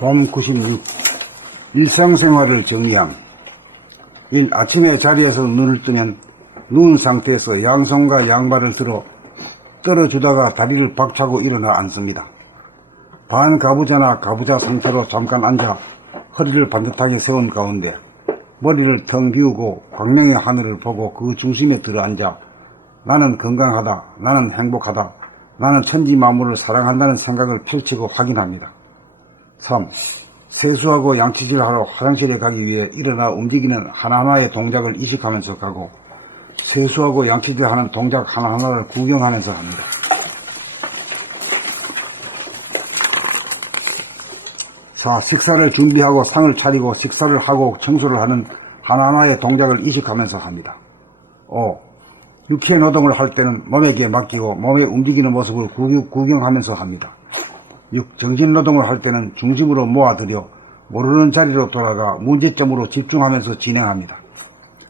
봄 96. 일상생활을 정리함. 1. 아침에 자리에서 눈을 뜨면 누운 상태에서 양손과 양발을 들어 떨어주다가 다리를 박차고 일어나 앉습니다. 반가부좌나 가부좌 상태로 잠깐 앉아 허리를 반듯하게 세운 가운데 머리를 텅 비우고 광명의 하늘을 보고 그 중심에 들어앉아 나는 건강하다, 나는 행복하다, 나는 천지 만물을 사랑한다는 생각을 펼치고 확인합니다. 3. 세수하고 양치질하러 화장실에 가기 위해 일어나 움직이는 하나하나의 동작을意識하면서 가고 세수하고 양치질하는 동작 하나하나를 구경하면서 합니다. 4. 식사를 준비하고 상을 차리고 식사를 하고 청소를 하는 하나하나의 동작을意識하면서 합니다. 5. 육체 노동을 할 때는 몸에게 맡기고 몸의 움직이는 모습을 구경하면서 합니다. 6. 정신노동을 할 때는 중심으로 모아들여 모르는 자리로 돌아가 문제점으로 집중하면서 진행합니다.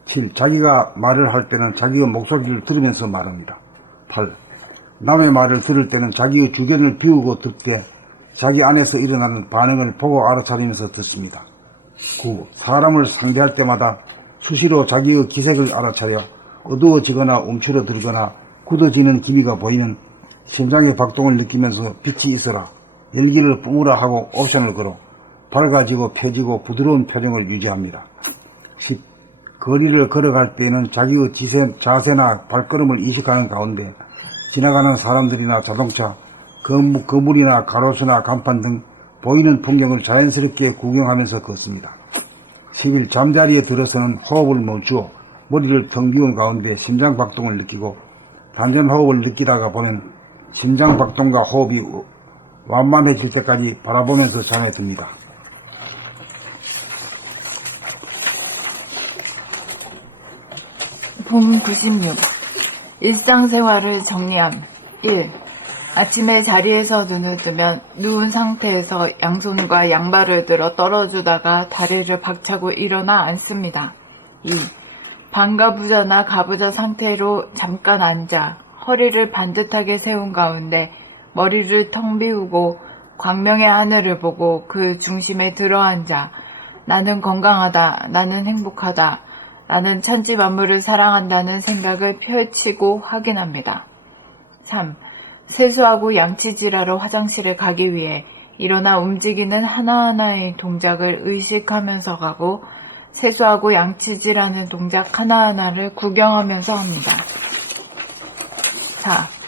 7. 자기가 말을 할 때는 자기의 목소리를 들으면서 말합니다. 8. 남의 말을 들을 때는 자기의 주견을 비우고 듣되 자기 안에서 일어나는 반응을 보고 알아차리면서 듣습니다. 9. 사람을 상대할 때마다 수시로 자기의 기색을 알아차려 어두워지거나 움츠러들거나 굳어지는 기미가 보이면 심장의 박동을 느끼면서 빛이 있어라, 열기를 뿜으라 하고 옵션을 걸어 밝아지고 펴지고 부드러운 표정을 유지합니다. 10. 거리를 걸어갈 때에는 자기의 자세나 발걸음을 의식하는 가운데 지나가는 사람들이나 자동차, 건물이나 가로수나 간판 등 보이는 풍경을 자연스럽게 구경하면서 걷습니다. 11. 잠자리에 들어서는 호흡을 멈추어 머리를 텅 비운 가운데 심장 박동을 느끼고 단전 호흡을 느끼다가 보면 심장 박동과 호흡이 완만해질 때까지 바라보면서 잠에 듭니다. 봄 96. 일상생활을 정리함. 1. 아침에 자리에서 눈을 뜨면 누운 상태에서 양손과 양발을 들어 떨어주다가 다리를 박차고 일어나 앉습니다. 2. 반가부좌나 가부좌 상태로 잠깐 앉아 허리를 반듯하게 세운 가운데 머리를 텅 비우고 광명의 하늘을 보고 그 중심에 들어앉아 나는 건강하다, 나는 행복하다, 나는 천지 만물을 사랑한다는 생각을 펼치고 확인합니다. 3. 세수하고 양치질하러 화장실에 가기 위해 일어나 움직이는 하나하나의 동작을 의식하면서 가고 세수하고 양치질하는 동작 하나하나를 구경하면서 합니다. 4.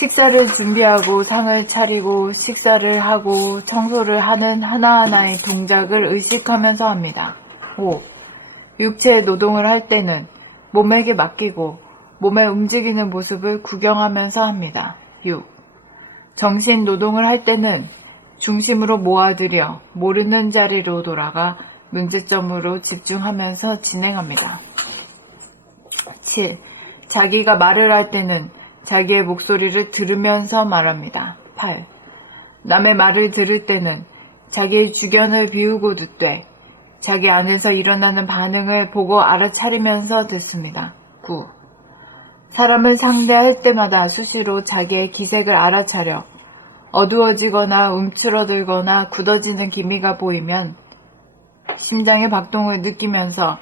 식사를 준비하고 상을 차리고 식사를 하고 청소를 하는 하나하나의 동작을 의식하면서 합니다. 5. 육체 노동을 할 때는 몸에게 맡기고 몸의 움직이는 모습을 구경하면서 합니다. 6. 정신 노동을 할 때는 중심으로 모아들여 모르는 자리로 돌아가 문제점으로 집중하면서 진행합니다. 7. 자기가 말을 할 때는 자기의 목소리를 들으면서 말합니다. 8. 남의 말을 들을 때는 자기의 주견을 비우고 듣되 자기 안에서 일어나는 반응을 보고 알아차리면서 듣습니다. 9. 사람을 상대할 때마다 수시로 자기의 기색을 알아차려 어두워지거나 움츠러들거나 굳어지는 기미가 보이면 심장의 박동을 느끼면서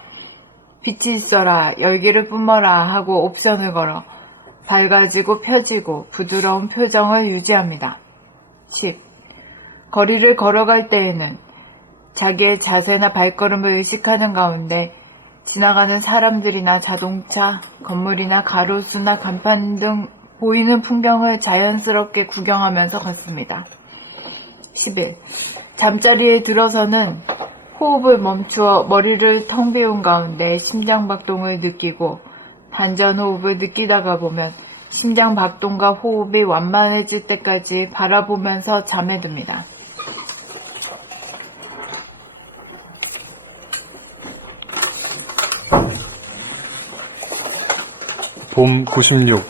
빛이 있어라, 열기를 뿜어라 하고 옵션을 걸어 밝아지고 펴지고 부드러운 표정을 유지합니다. 10. 거리를 걸어갈 때에는 자기의 자세나 발걸음을 의식하는 가운데 지나가는 사람들이나 자동차, 건물이나 가로수나 간판 등 보이는 풍경을 자연스럽게 구경하면서 걷습니다. 11. 잠자리에 들어서는 호흡을 멈추어 머리를 텅 비운 가운데 심장박동을 느끼고 단전호흡을 느끼다가 보면 심장박동과 호흡이 완만해질 때까지 바라보면서 잠에 듭니다. 봄 96.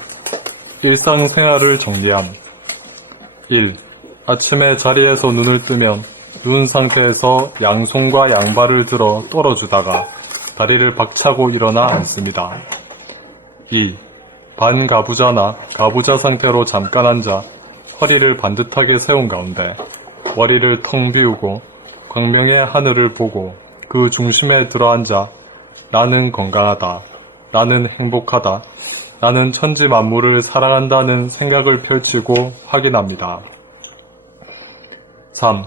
일상생활을 정리함. 1. 아침에 자리에서 눈을 뜨면 누운 상태에서 양손과 양발을 들어 떨어주다가 다리를 박차고 일어나 앉습니다. 2. 반가부좌나 가부좌 상태로 잠깐 앉아 허리를 반듯하게 세운 가운데 머리를 텅 비우고 광명의 하늘을 보고 그 중심에 들어앉아 나는 건강하다, 나는 행복하다, 나는 천지 만물을 사랑한다는 생각을 펼치고 확인합니다. 3.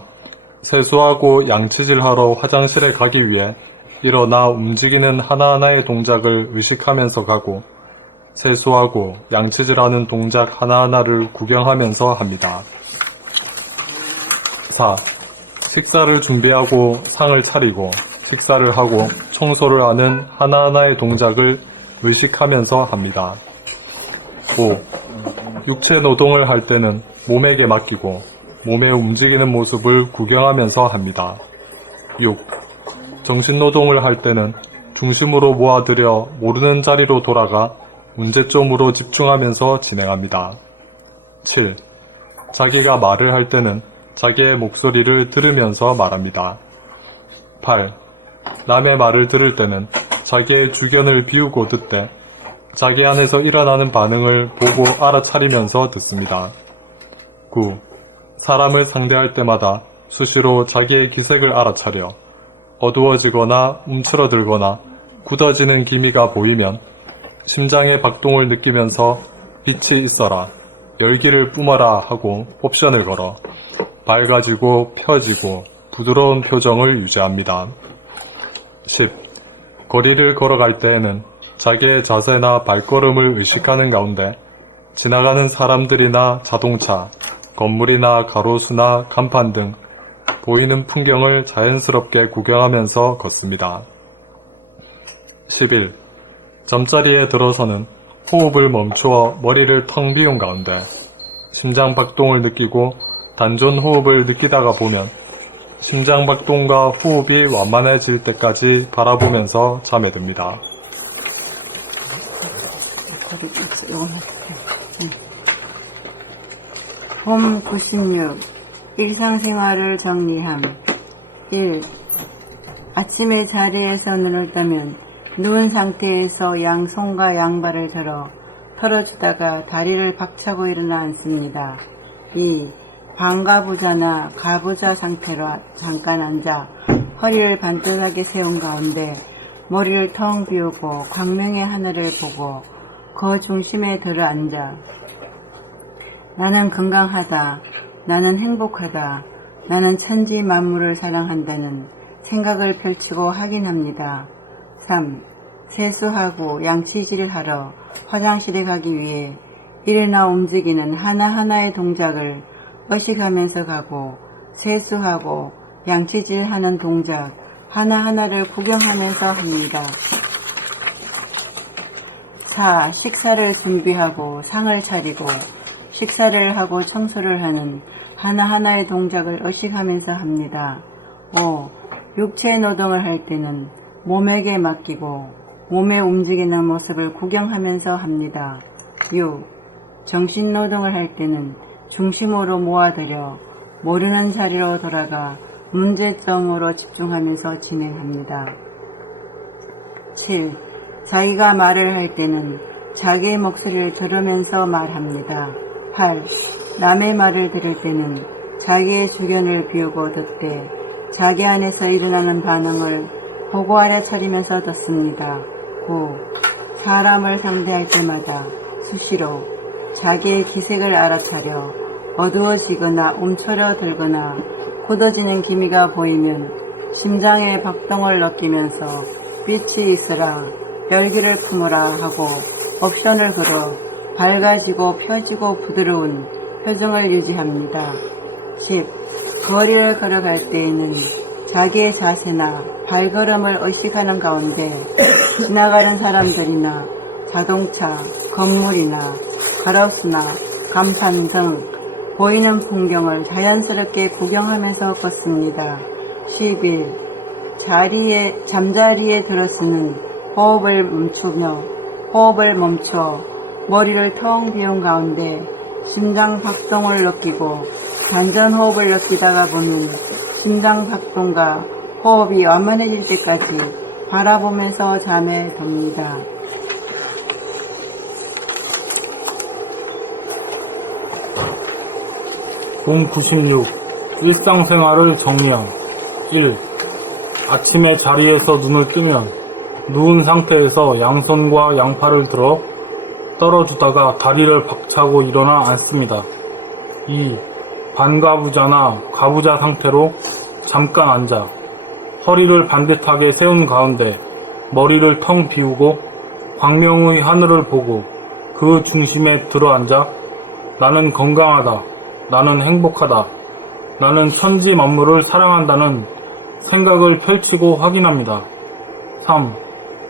세수하고 양치질하러 화장실에 가기 위해 일어나 움직이는 하나하나의 동작을 의식하면서 가고 세수하고 양치질하는 동작 하나하나를 구경하면서 합니다. 4. 식사를 준비하고 상을 차리고 식사를 하고 청소를 하는 하나하나의 동작을 의식하면서 합니다. 5. 육체 노동을 할 때는 몸에게 맡기고 몸의 움직이는 모습을 구경하면서 합니다. 6. 정신노동을 할 때는 중심으로 모아들여 모르는 자리로 돌아가 문제점으로 집중하면서 진행합니다. 7. 자기가 말을 할 때는 자기의 목소리를 들으면서 말합니다. 8. 남의 말을 들을 때는 자기의 주견을 비우고 듣되 자기 안에서 일어나는 반응을 보고 알아차리면서 듣습니다. 9. 사람을 상대할 때마다 수시로 자기의 기색을 알아차려 어두워지거나 움츠러들거나 굳어지는 기미가 보이면 심장의 박동을 느끼면서 빛이 있어라, 열기를 뿜어라 하고 옵션을 걸어 밝아지고 펴지고 부드러운 표정을 유지합니다. 10. 거리를 걸어갈 때에는 자기의 자세나 발걸음을 의식하는 가운데 지나가는 사람들이나 자동차, 건물이나 가로수나 간판 등 보이는 풍경을 자연스럽게 구경하면서 걷습니다. 11. 잠자리에 들어서는 호흡을 멈추어 머리를 텅 비운 가운데 심장 박동을 느끼고 단전 호흡을 느끼다가 보면 심장 박동과 호흡이 완만해질 때까지 바라보면서 잠에 듭니다. 봄 96. 일상생활을 정리함. 1. 아침에 자리에서 눈을 뜨면 누운 상태에서 양손과 양발을 들어 털어주다가 다리를 박차고 일어나 앉습니다. 2. 반가부자나 가부자 상태로 잠깐 앉아 허리를 반듯하게 세운 가운데 머리를 텅 비우고 광명의 하늘을 보고 그 중심에 들어앉아 나는 건강하다, 나는 행복하다, 나는 천지 만물을 사랑한다는 생각을 펼치고 확인합니다. 3. 세수하고 양치질하러 화장실에 가기 위해 일어나 움직이는 하나하나의 동작을 의식하면서 가고 세수하고 양치질하는 동작 하나하나를 구경하면서 합니다. 4. 식사를 준비하고 상을 차리고 식사를 하고 청소를 하는 하나하나의 동작을 의식하면서 합니다. 5. 육체 노동을 할 때는 몸에게 맡기고 몸에 움직이는 모습을 구경하면서 합니다. 6. 정신 노동을 할 때는 중심으로 모아들여 모르는 자리로 돌아가 문제점으로 집중하면서 진행합니다. 7. 자기가 말을 할 때는 자기의 목소리를 들으면서 말합니다. 8. 남의 말을 들을 때는 자기의 주견을 비우고 듣되 자기 안에서 일어나는 반응을 보고 알아차리면서 듣습니다. 9. 사람을 상대할 때마다 수시로 자기의 기색을 알아차려 어두워지거나 움츠러들거나 굳어지는 기미가 보이면 심장의 박동을 느끼면서 빛이 있으라, 열기를 품으라 하고 옵션을 걸어 밝아지고 펴지고 부드러운 표정을 유지합니다. 10. 거리를 걸어갈 때에는 자기의 자세나 발걸음을 의식하는 가운데 지나가는 사람들이나 자동차, 건물이나 가로수나 간판 등 보이는 풍경을 자연스럽게 구경하면서 걷습니다. 11. 잠자리에 들어서는 호흡을 멈춰 머리를 텅 비운 가운데 심장 박동을 느끼고 단전 호흡을 느끼다가 보면 심장 박동과 호흡이 완만해질 때까지 바라보면서 잠에 듭니다. 봄 96. 일상생활을 정리함. 1. 아침에 자리에서 눈을 뜨면 누운 상태에서 양손과 양팔을 들어 떨어주다가 다리를 박차고 일어나 앉습니다. 2. 반가부좌나 가부좌 상태로 잠깐 앉아 허리를 반듯하게 세운 가운데 머리를 텅 비우고 광명의 하늘을 보고 그 중심에 들어앉아 나는 건강하다, 나는 행복하다, 나는 천지 만물을 사랑한다는 생각을 펼치고 확인합니다. 3.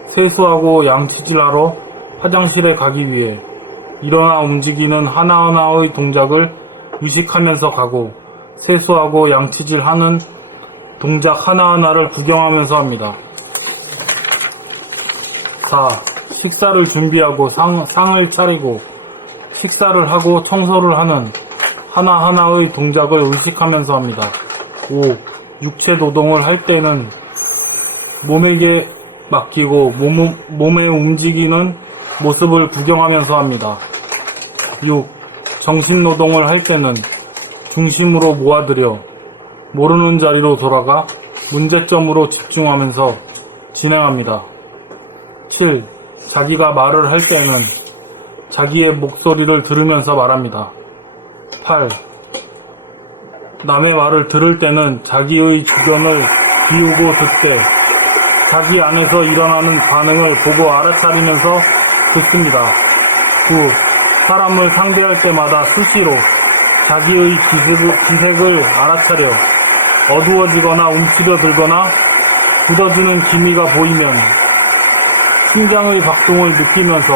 세수하고 양치질하러 화장실에 가기 위해 일어나 움직이는 하나하나의 동작을 의식하면서 가고 세수하고 양치질하는 동작 하나하나를 구경하면서 합니다. 4. 식사를 준비하고 상을 차리고 식사를 하고 청소를 하는 하나하나의 동작을 의식하면서 합니다. 5. 육체 노동을 할 때는 몸에게 맡기고 몸에 움직이는 모습을 구경하면서 합니다. 6. 정신 노동을 할 때는 중심으로 모아들여 모르는 자리로 돌아가 문제점으로 집중하면서 진행합니다. 7. 자기가 말을 할 때는 자기의 목소리를 들으면서 말합니다. 8. 남의 말을 들을 때는 자기의 주변을 비우고 듣되 자기 안에서 일어나는 반응을 보고 알아차리면서 듣습니다. 9. 사람을 상대할 때마다 수시로 자기의 기색을 알아차려 어두워지거나 움츠려들거나 굳어지는 기미가 보이면 심장의 박동을 느끼면서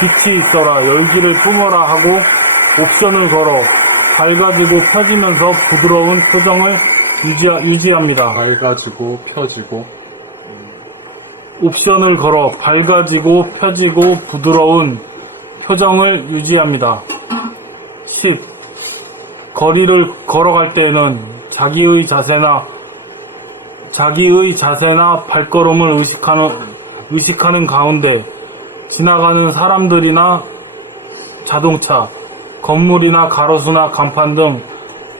빛이 있어라 열기를 뿜어라 하고 옵션을 걸어 밝아지고 펴지면서 부드러운 표정을 유지합니다. 밝아지고 펴지고 옵션을 걸어 밝아지고 펴지고 부드러운 표정을 유지합니다. 10. 거리를 걸어갈 때에는 자기의 자세나 발걸음을 의식하는 가운데 지나가는 사람들이나 자동차, 건물이나 가로수나 간판 등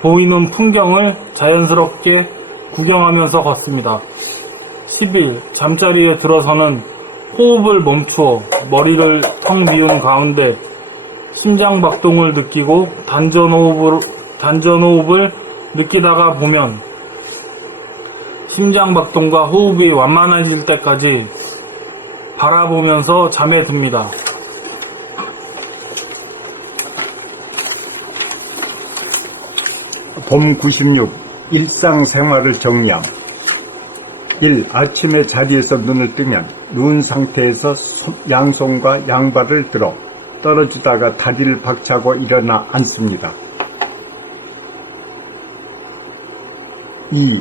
보이는 풍경을 자연스럽게 구경하면서 걷습니다. 11. 잠자리에 들어서는 호흡을 멈추어 머리를 텅 비운 가운데 심장박동을 느끼고 단전호흡을 느끼다가 보면 심장박동과 호흡이 완만해질 때까지 바라보면서 잠에 듭니다. 봄 96. 일상생활을 정리함. 1. 아침에 자리에서 눈을 뜨면 누운 상태에서 양손과 양발을 들어 떨어지다가 다리를 박차고 일어나 앉습니다. 2.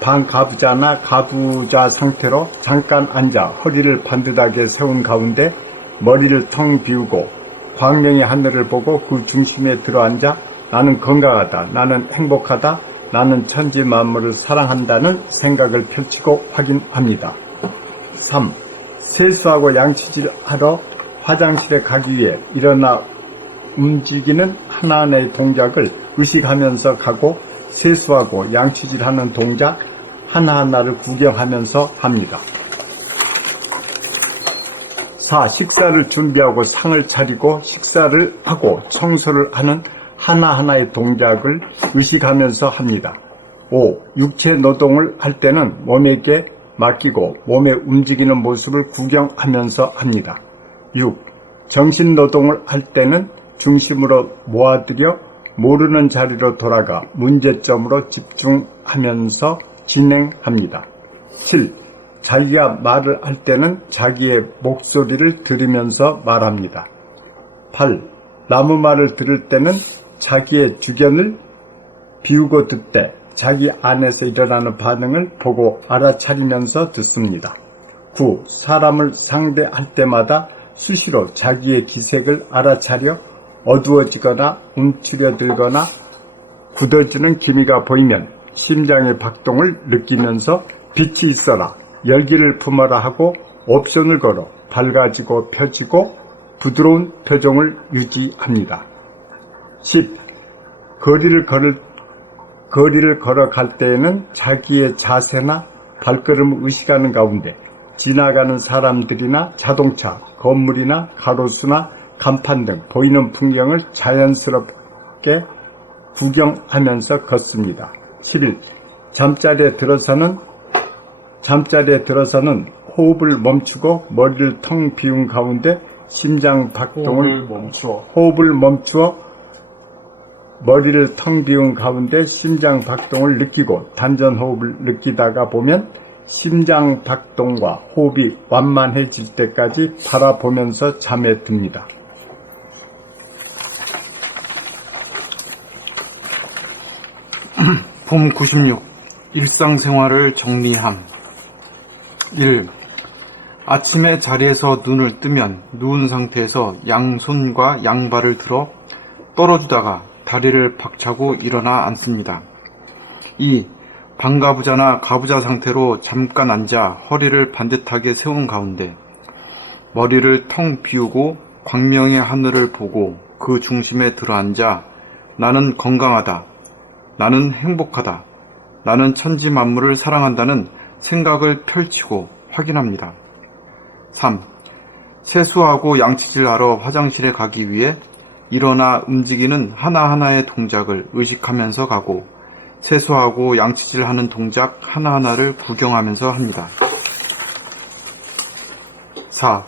반가부좌나 가부좌 상태로 잠깐 앉아 허리를 반듯하게 세운 가운데 머리를 텅 비우고 광명의 하늘을 보고 그 중심에 들어앉아 나는 건강하다, 나는 행복하다, 나는 천지 만물을 사랑한다는 생각을 펼치고 확인합니다. 3. 세수하고 양치질하러 화장실에 가기 위해 일어나 움직이는 하나하나의 동작을 의식하면서 가고 세수하고 양치질하는 동작 하나하나를 구경하면서 합니다. 4. 식사를 준비하고 상을 차리고 식사를 하고 청소를 하는 하나하나의 동작을 의식하면서 합니다. 5. 육체 노동을 할 때는 몸에게 맡기고 몸에 움직이는 모습을 구경하면서 합니다. 6. 정신 노동을 할 때는 중심으로 모아들여 모르는 자리로 돌아가 문제점으로 집중하면서 진행합니다. 7. 자기가 말을 할 때는 자기의 목소리를 들으면서 말합니다. 8. 남의 말을 들을 때는 자기의 주변을 비우고 듣되 자기 안에서 일어나는 반응을 보고 알아차리면서 듣습니다. 9. 사람을 상대할 때마다 수시로 자기의 기색을 알아차려 어두워지거나 움츠려들거나 굳어지는 기미가 보이면 심장의 박동을 느끼면서 빛이 있어라, 열기를 품어라 하고 옵션을 걸어 밝아지고 펴지고 부드러운 표정을 유지합니다. 10. 거리를 거리를 걸어갈 때에는 자기의 자세나 발걸음을 의식하는 가운데 지나가는 사람들이나 자동차, 건물이나 가로수나 간판 등 보이는 풍경을 자연스럽게 구경하면서 걷습니다. 11. 잠자리에 들어서는 호흡을 멈추고 머리를 텅 비운 가운데 심장 박동을 호흡을 멈추어 머리를 텅 비운 가운데 심장 박동을 느끼고 단전 호흡을 느끼다가 보면 심장 박동과 호흡이 완만해질 때까지 바라보면서 잠에 듭니다. 폼 96. 일상생활을 정리함. 1. 아침에 자리에서 눈을 뜨면 누운 상태에서 양손과 양발을 들어 떨어주다가 다리를 박차고 일어나 앉습니다. 2. 반가부자나 가부자 상태로 잠깐 앉아 허리를 반듯하게 세운 가운데 머리를 텅 비우고 광명의 하늘을 보고 그 중심에 들어앉아 나는 건강하다, 나는 행복하다, 나는 천지 만물을 사랑한다는 생각을 펼치고 확인합니다. 3. 세수하고 양치질하러 화장실에 가기 위해 일어나 움직이는 하나하나의 동작을 의식하면서 가고 세수하고 양치질하는 동작 하나하나를 구경하면서 합니다. 4.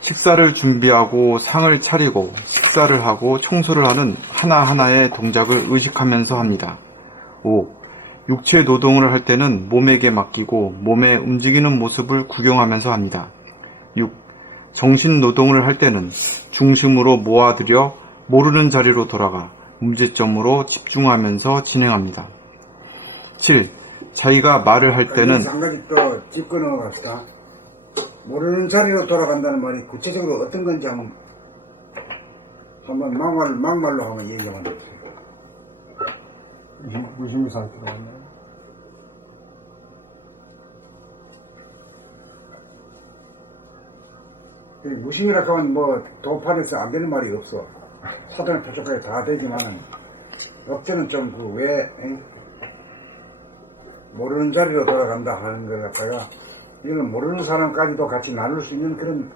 식사를 준비하고 상을 차리고 식사를 하고 청소를 하는 하나하나의 동작을 의식하면서 합니다. 5. 육체 노동을 할 때는 몸에게 맡기고 몸의 움직이는 모습을 구경하면서 합니다. 6. 정신 노동을 할 때는 중심으로 모아들여 모르는 자리로 돌아가 문제점으로 집중하면서 진행합니다. 7. 자기가 말을 할 때는 한 가지 또 짚고 넘어갑시다. 모르는 자리로 돌아간다는 말이 구체적으로 어떤 건지 한번 막말로 한번 얘기 한번 해주세요. 무심 상태로 하나요? 무심이라고 하면 뭐 도판에서 안 되는 말이 없어. 사전에 표적하게 다 되지만은 억제는 좀 그 왜 모르는 자리로 돌아간다 하는 걸 갖다가 이건 모르는 사람까지도 같이 나눌 수 있는 그런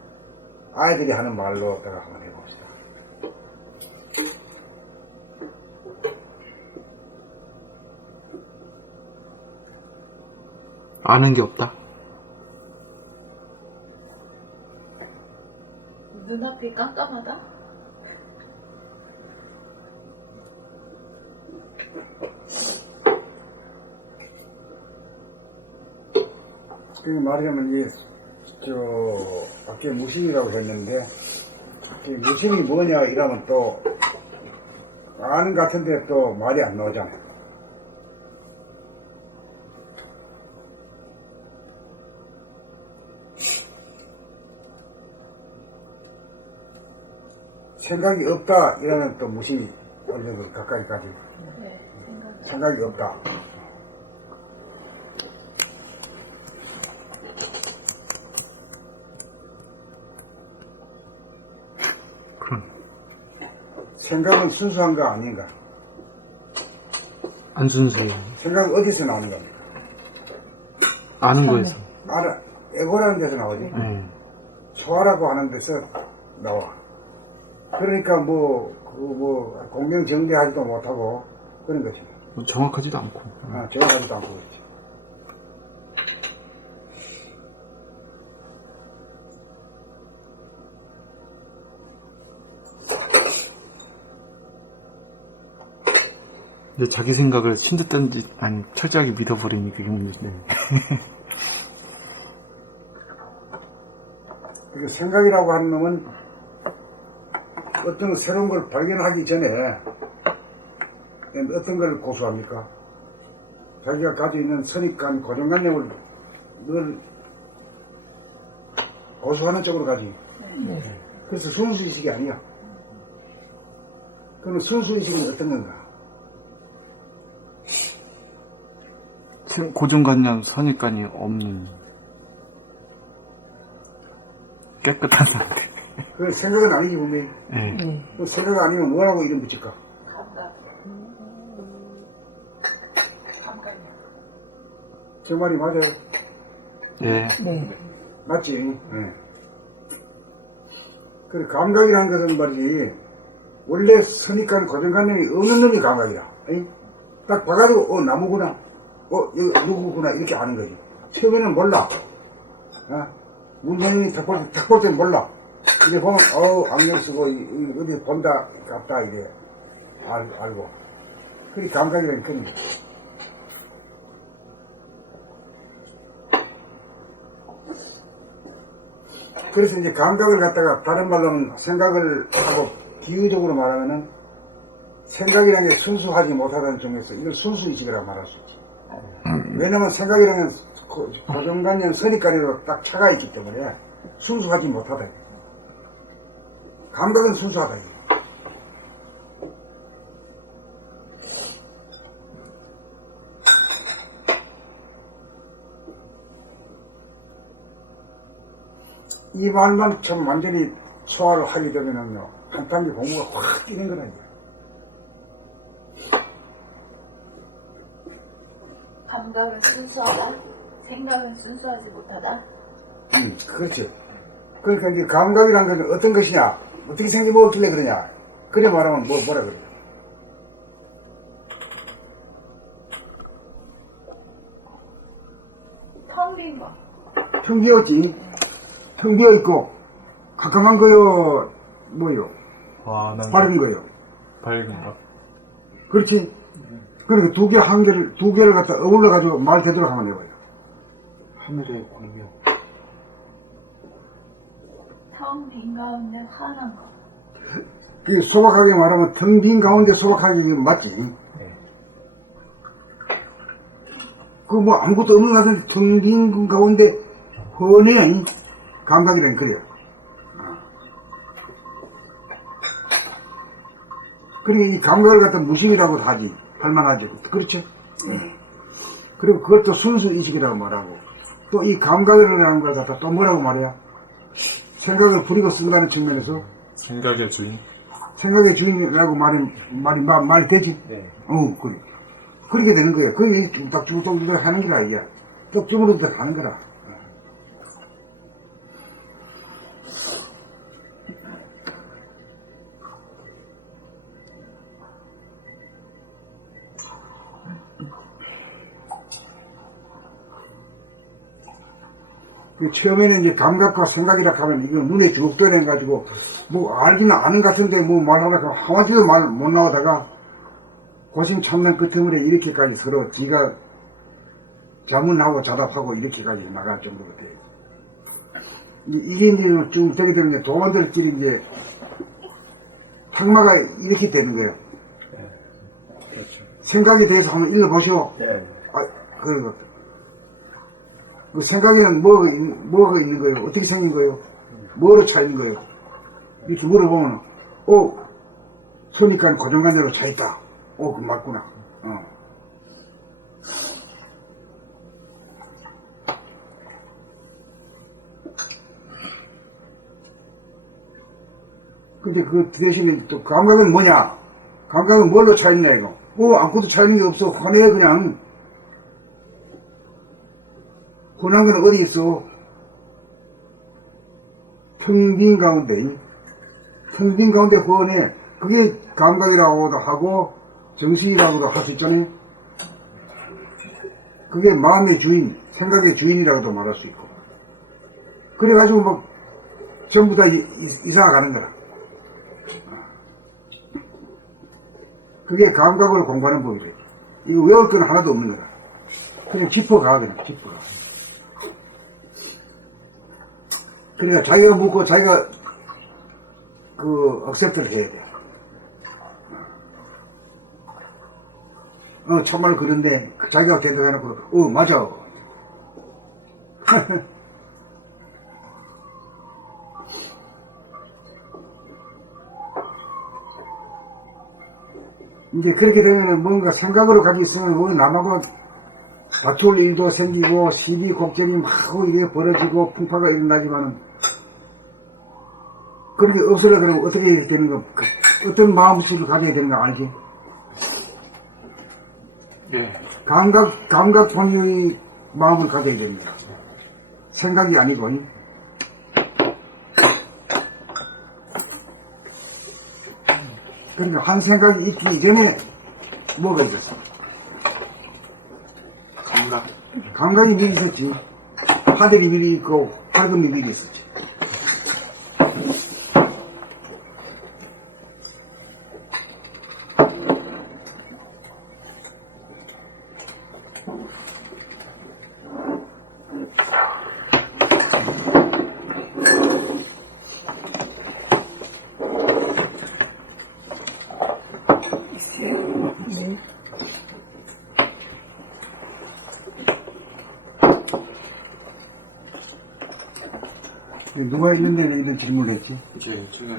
아이들이 하는 말로 다가 한번 해봅시다. 아는 게 없다. 눈앞이 깜깜하다? 그 말하자면 이게 밖에 무심이라고 했는데 무심이 뭐냐 이러면 또 아는 것 같은데 또 말이 안 나오잖아요. 생각이 없다 이러면 또 무심이 어느 정도 가까이까지 생각이 없다. 생각은 순수한 거 아닌가? 안 순수해요. 생각은 어디서 나오는 겁니까? 아는 거에서. 에고라는 데서 나오지. 소화라고 하는 데서 나와. 그러니까 공명 정대하지도 못하고 그런 거죠. 정확하지도 않고. 정확하지도 않고 그렇지. 근데 자기 생각을 신듯 듯이 철저하게 믿어버리니 그게 문제네. 그러니까 생각이라고 하는 놈은 어떤 새로운 걸 발견하기 전에 어떤 걸 고수합니까? 자기가 가지고 있는 선입관, 고정관념을 늘 고수하는 쪽으로 가지. 그래서 순수의식이 아니야. 그럼 순수의식은 어떤 건가? 고정관념, 선입관이 없는 깨끗한 상태. 그 생각은 아니지 분명히. 그 생각 아니면 뭐라고 이름 붙일까? 감각이요. 저 말이 맞아요. 예. 맞지? 예. 그 감각이라는 것은 말이지, 원래 선입관, 고정관념이 없는 놈이 감각이라. 에이? 딱 봐가지고, 나무구나. 이거 누구구나. 이렇게 아는 거지. 처음에는 몰라. 문재인이 탁 볼 때 몰라. 이제 보면, 안경 쓰고, 어디 본다, 같다, 이게. 알고. 그게 감각이라는 거니. 그래서 이제 감각을 갖다가 다른 말로는 생각을 하고 비유적으로 말하면은 생각이라는 게 순수하지 못하다는 점에서 이걸 순수의식이라고 말할 수 있지. 왜냐면 생각이라는 고정관념, 선입관념으로 딱 차가 있기 때문에 순수하지 못하다. 감각은 순수하다. 이 말만 참 완전히 소화를 하게 되면은요, 한 단계 공부가 확 뛰는 거라니까. 감각은 순수하다. 생각은 순수하지 못하다. 그렇죠. 그러니까 이제 감각이란 것은 어떤 것이냐, 어떻게 생겨 먹었길래 그러냐. 그래 말하면 뭐라 그러냐. 텅 빈 거. 텅 비었지. 텅 비어있고, 가까운 거요, 뭐요? 바른 거요. 밝은 것. 그렇지. 그러니까 두 개를 갖다 어울러가지고 말 되도록 하면 되고요. 하늘의 공명. 텅 빈 가운데 환한 거. 그 소박하게 말하면 텅 빈 가운데 소박하게 맞지. 그 뭐 아무것도 없는 것 같은데 텅 빈 가운데 훤해. 감각이란 그래요. 그러니까 이 감각을 갖다 무심이라고도 하지. 할만하지. 그렇죠? 그리고 그것도 순수의식이라고 말하고, 또 이 감각이라는 걸 갖다 또 뭐라고 말해요? 생각을 부리고 쓴다는 측면에서 생각의 주인. 생각의 주인이라고 말이 되지? 네. 그래. 그렇게 되는 거야. 그게 딱 주물주물 하는 거라, 이게. 딱 주물주물 하는 거라. 처음에는 이제 감각과 생각이라 하면 이거 눈에 쭉 떠내가지고 뭐 알기는 아는 것 같은데 뭐 말하다가 한마디도 말 못 나오다가 고심 참는 끝에 이렇게까지 서로 지가 자문하고 자답하고 이렇게까지 나갈 정도로 돼요. 이게 이제 쭉 되게 되면 이제 도원들끼리 이제 탁마가 이렇게 되는 거예요. 그렇죠. 생각에 대해서 한번 읽어보시오. 네. 그 생각에는 뭐가 있는 거예요? 어떻게 생긴 거예요? 뭐로 차이는 거예요? 이렇게 물어보면, 선입관 고정관념으로 차있다. 그 맞구나. 근데 그 대신에 또 감각은 뭐냐? 감각은 뭘로 차있냐, 이거? 아무것도 차이는 게 없어. 화내, 그냥. 혼한 건 어디 있어? 텅 빈 가운데, 텅 빈 가운데 훤해. 그게 감각이라고도 하고, 정신이라고도 할 수 있잖아요. 그게 마음의 주인, 생각의 주인이라고도 말할 수 있고. 그래가지고 막, 전부 다 이사가 가는 거라. 그게 감각으로 공부하는 법이래. 이거 외울 건 하나도 없는 거라. 그냥 짚어가, 그냥 짚어가. 그러니까 자기가 묻고 자기가 억셉트를 해야 돼. 정말 그런데 자기가 대답해놓고 맞아. 이제 그렇게 되면은 뭔가 생각으로 가지고 있으면 우리 남하고 다툴 일도 생기고 시비 걱정이 막 이게 벌어지고 풍파가 일어나지만은 그런 게 없으려 그러면 어떻게 되는 거, 어떤 마음씨를 가져야 되는 거 알지? 네. 감각 통용의 마음을 가져야 됩니다. 생각이 아니고. 그러니까 한 생각이 있기 이전에 뭐가 있었어? 감각이 미리 있었지. 하늘이 미리 있고 밝음이 미리 있었지. 누가 있는데 이런 질문을 했지? 이제 제가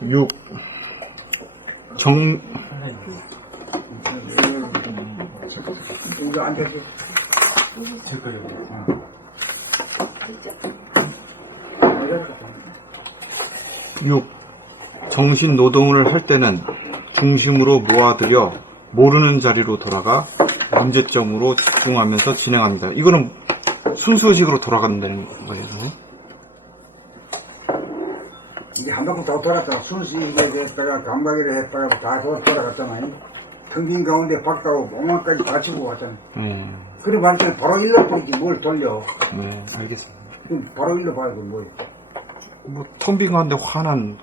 이거. 6. 이거 앉아서. 정신 노동을 할 때는 중심으로 모아들여 모르는 자리로 돌아가 문제점으로 집중하면서 진행합니다. 이거는 순수의식으로 돌아간다는 거예요. 이게 한 바퀴 더 돌았다가 순수익에 했다가 감각이라 했다가 다 돌아갔잖아요. 텅빈 가운데 박다고 몽환까지 다 치고 왔잖아요. 그래 봤더니 바로 일러버리지 뭘 돌려. 네, 알겠습니다. 그럼 바로 일러봐야 그 뭐예요. 텅 빈 가운데 화난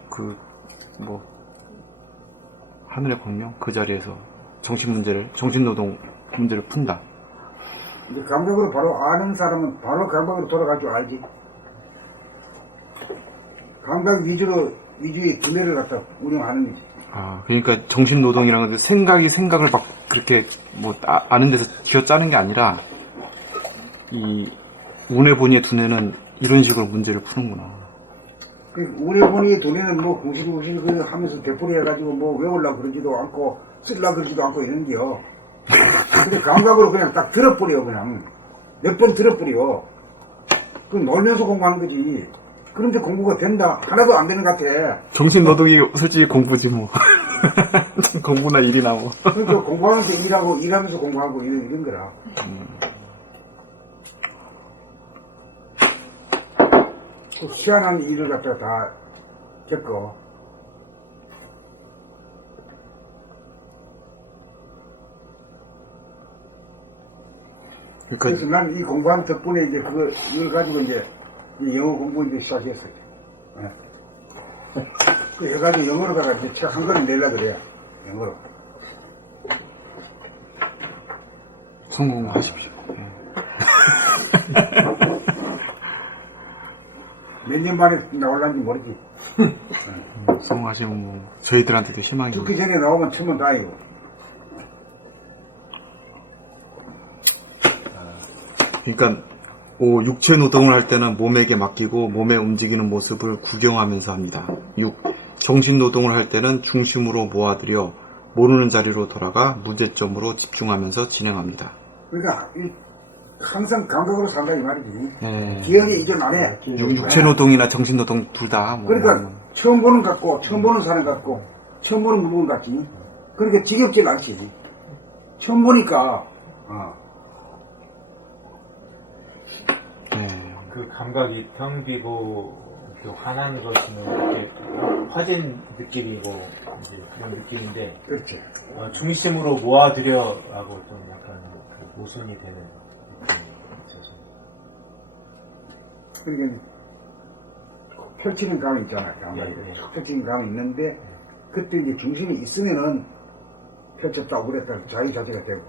하늘의 광명 그 자리에서 정신노동 문제를 푼다. 이제 감각으로 바로 아는 사람은 바로 감각으로 돌아갈 줄 알지. 감각 위주의 두뇌를 갖다 운영하는 거지. 그러니까 정신노동이라는 건 생각을 막 그렇게 아는 데서 쥐어짜는 게 아니라 이 운해보니의 두뇌는 이런 식으로 문제를 푸는구나. 운해보니의 두뇌는 궁시렁궁시렁 하면서 되풀이 해가지고 외우려고 그러지도 않고 쓰려고 그러지도 않고 이러는겨. 근데 감각으로 그냥 딱 들어버려, 그냥. 몇 번 들어버려. 그럼 놀면서 공부하는 거지. 그런데 공부가 된다. 하나도 안 되는 것 같아. 정신노동이 솔직히 공부지 뭐. 공부나 일이나 뭐. 그러니까 공부하면서 일하고, 일하면서 공부하고 이런 거라. 그 희한한 일을 갖다가 다 겪어. 그래서 난 이 공부한 덕분에 이제 이걸 가지고 이제 영어 공부 이제 시작했어요. 네. 그 해가지고 영어로다가 이제 책 한 권을 내려고 그래요. 영어로. 성공하십시오. 몇 년 만에 나올란지 모르지. 성공하시면 저희들한테도 희망이. 죽기 전에 나오면 천만 다행이고. 그러니까 육체 노동을 할 때는 몸에게 맡기고 몸의 움직이는 모습을 구경하면서 합니다. 6. 정신 노동을 할 때는 중심으로 모아들여 모르는 자리로 돌아가 문제점으로 집중하면서 진행합니다. 그러니까 항상 감각으로 산다 이 말이지. 네. 기억에 이전 안 해. 육체 노동이나 정신 노동 둘 다. 그러니까 처음 보는 것 같고 처음 보는 사람 같고 처음 보는 물건 같지. 그러니까 지겹질 않지. 처음 보니까 그 감각이 텅 비고 환한 것은 이렇게 화진 느낌이고 이제 그런 느낌인데, 그렇지. 중심으로 모아들여하고 좀 약간 그 모순이 되는 느낌이 있어서. 그러니까 펼치는 감이 있잖아. 감각이 펼치는 감이 있는데 그때 이제 중심이 있으면은 펼쳤다 그랬다 자유자재가 되고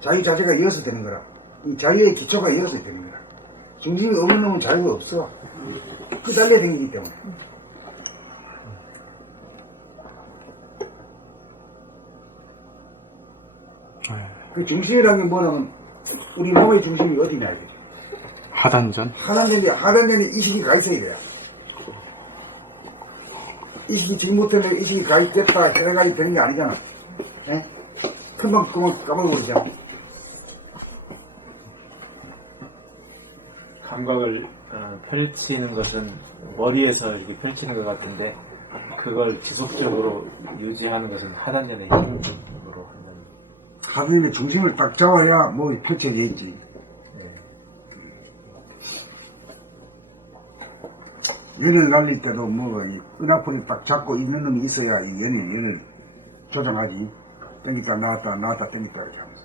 자유자재가 이어서 되는 거라. 이 자유의 기초가 이어서 되는 거라. 중심이 없는 놈은 자유가 없어. 끄달려 다니기 때문에. 그 중심이라는 게 뭐냐면 우리 몸의 중심이 어디냐 이거지. 하단전. 하단전에 이식이 가 있어야 돼요. 이식이 지금부터는 이식이 가 있겠다 해가지고 되는 게 아니잖아. 예? 금방 까먹어버리잖아. 감각을 펼치는 것은 머리에서 이렇게 펼치는 것 같은데, 그걸 지속적으로 유지하는 것은 하단전의 힘으로 하는. 하나님의 중심을 딱 잡아야 뭐 펼쳐지겠지. 연을 날릴 때도 이 끈앞을 딱 잡고 있는 놈이 있어야 이 연을 조정하지. 땡겼다 나왔다 땡겼다 이렇게 하면서.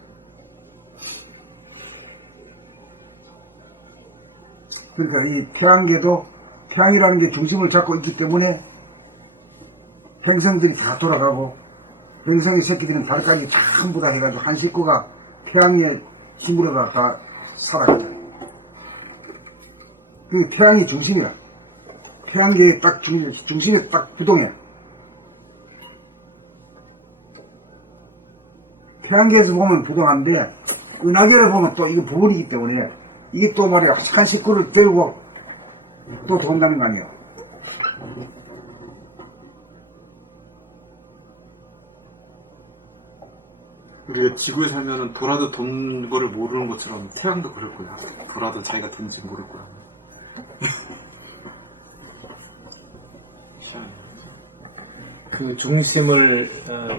그러니까 이 태양계도 태양이라는 게 중심을 잡고 있기 때문에 행성들이 다 돌아가고 행성의 새끼들은 달까지 전부 다 해가지고 한 식구가 태양의 힘으로 다 살아가잖아요. 그 태양이 중심이라. 태양계의 딱 중심에 딱 부동해. 태양계에서 보면 부동한데 은하계를 보면 또 이거 부분이기 때문에 이게 또 말이야 한 식구를 데리고 또 돈다는 거 아니에요. 우리가 지구에 살면은 돌아도 돈 거를 모르는 것처럼 태양도 그럴 거야. 돌아도 자기가 돈인지 모를 거야. 그 중심을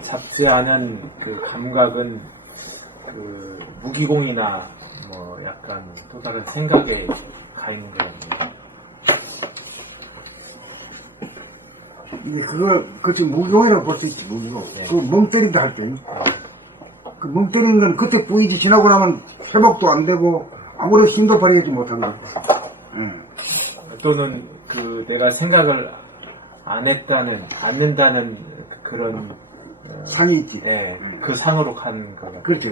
잡지 않은 그 감각은 그 무기공이나 뭐 약간 또 다른 생각에 가 있는 것 같네요. 이게 그거 지금 무기공이라고 볼 수 있지. 무기공. 그 멍 때린다 할 때. 그 멍 때리는 건 그때 부위지 지나고 나면 회복도 안 되고 아무런 힘도 발휘하지 못하고. 또는 그 내가 생각을 안 않는다는 그런 상이 있지. 그 상으로 가는 것 같아요. 그렇죠.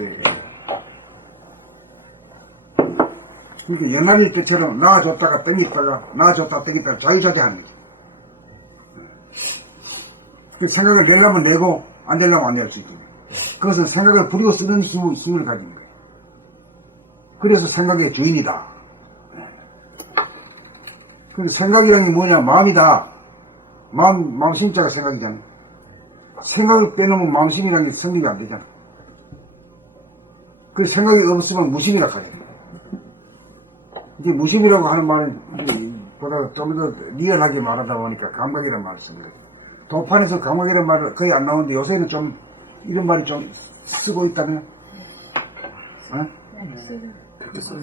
그러니까 연한일 때처럼 나아줬다가 땡겼다가 나아줬다가 땡겼다가 자유자재하는 거지. 그 생각을 내려면 내고 안 내려면 안 낼 수 있거든요. 그것은 생각을 부리고 쓰는 힘을 가진 거예요. 그래서 생각의 주인이다. 그 생각이라는 게 뭐냐? 마음이다. 마음심자가 생각이잖아. 생각을 빼놓으면 마음심이라는 게 성립이 안 되잖아. 그 생각이 없으면 무심이라고 하잖아. 이제 무심이라고 하는 말은 보다 좀 더 리얼하게 말하다 보니까 감각이라는 말을 쓰는 거예요. 도판에서 감각이라는 말을 거의 안 나오는데 요새는 좀 이런 말이 좀 쓰고 있다면? 그렇게 써요.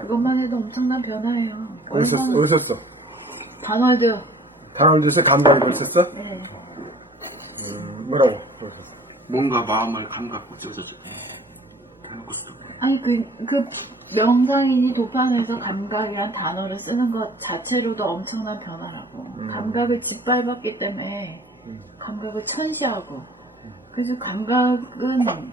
그것만 해도 엄청난 변화예요. 어디서 써? 단월드. 단월드에서 감각을 썼어? 네. 뭐라고? 뭔가 마음을 감각 어쩌고저쩌고 해놓고 쓰죠. 아니 그 명상인이 도판에서 감각이란 단어를 쓰는 것 자체로도 엄청난 변화라고. 감각을 짓밟았기 때문에 감각을 천시하고. 그래서 감각은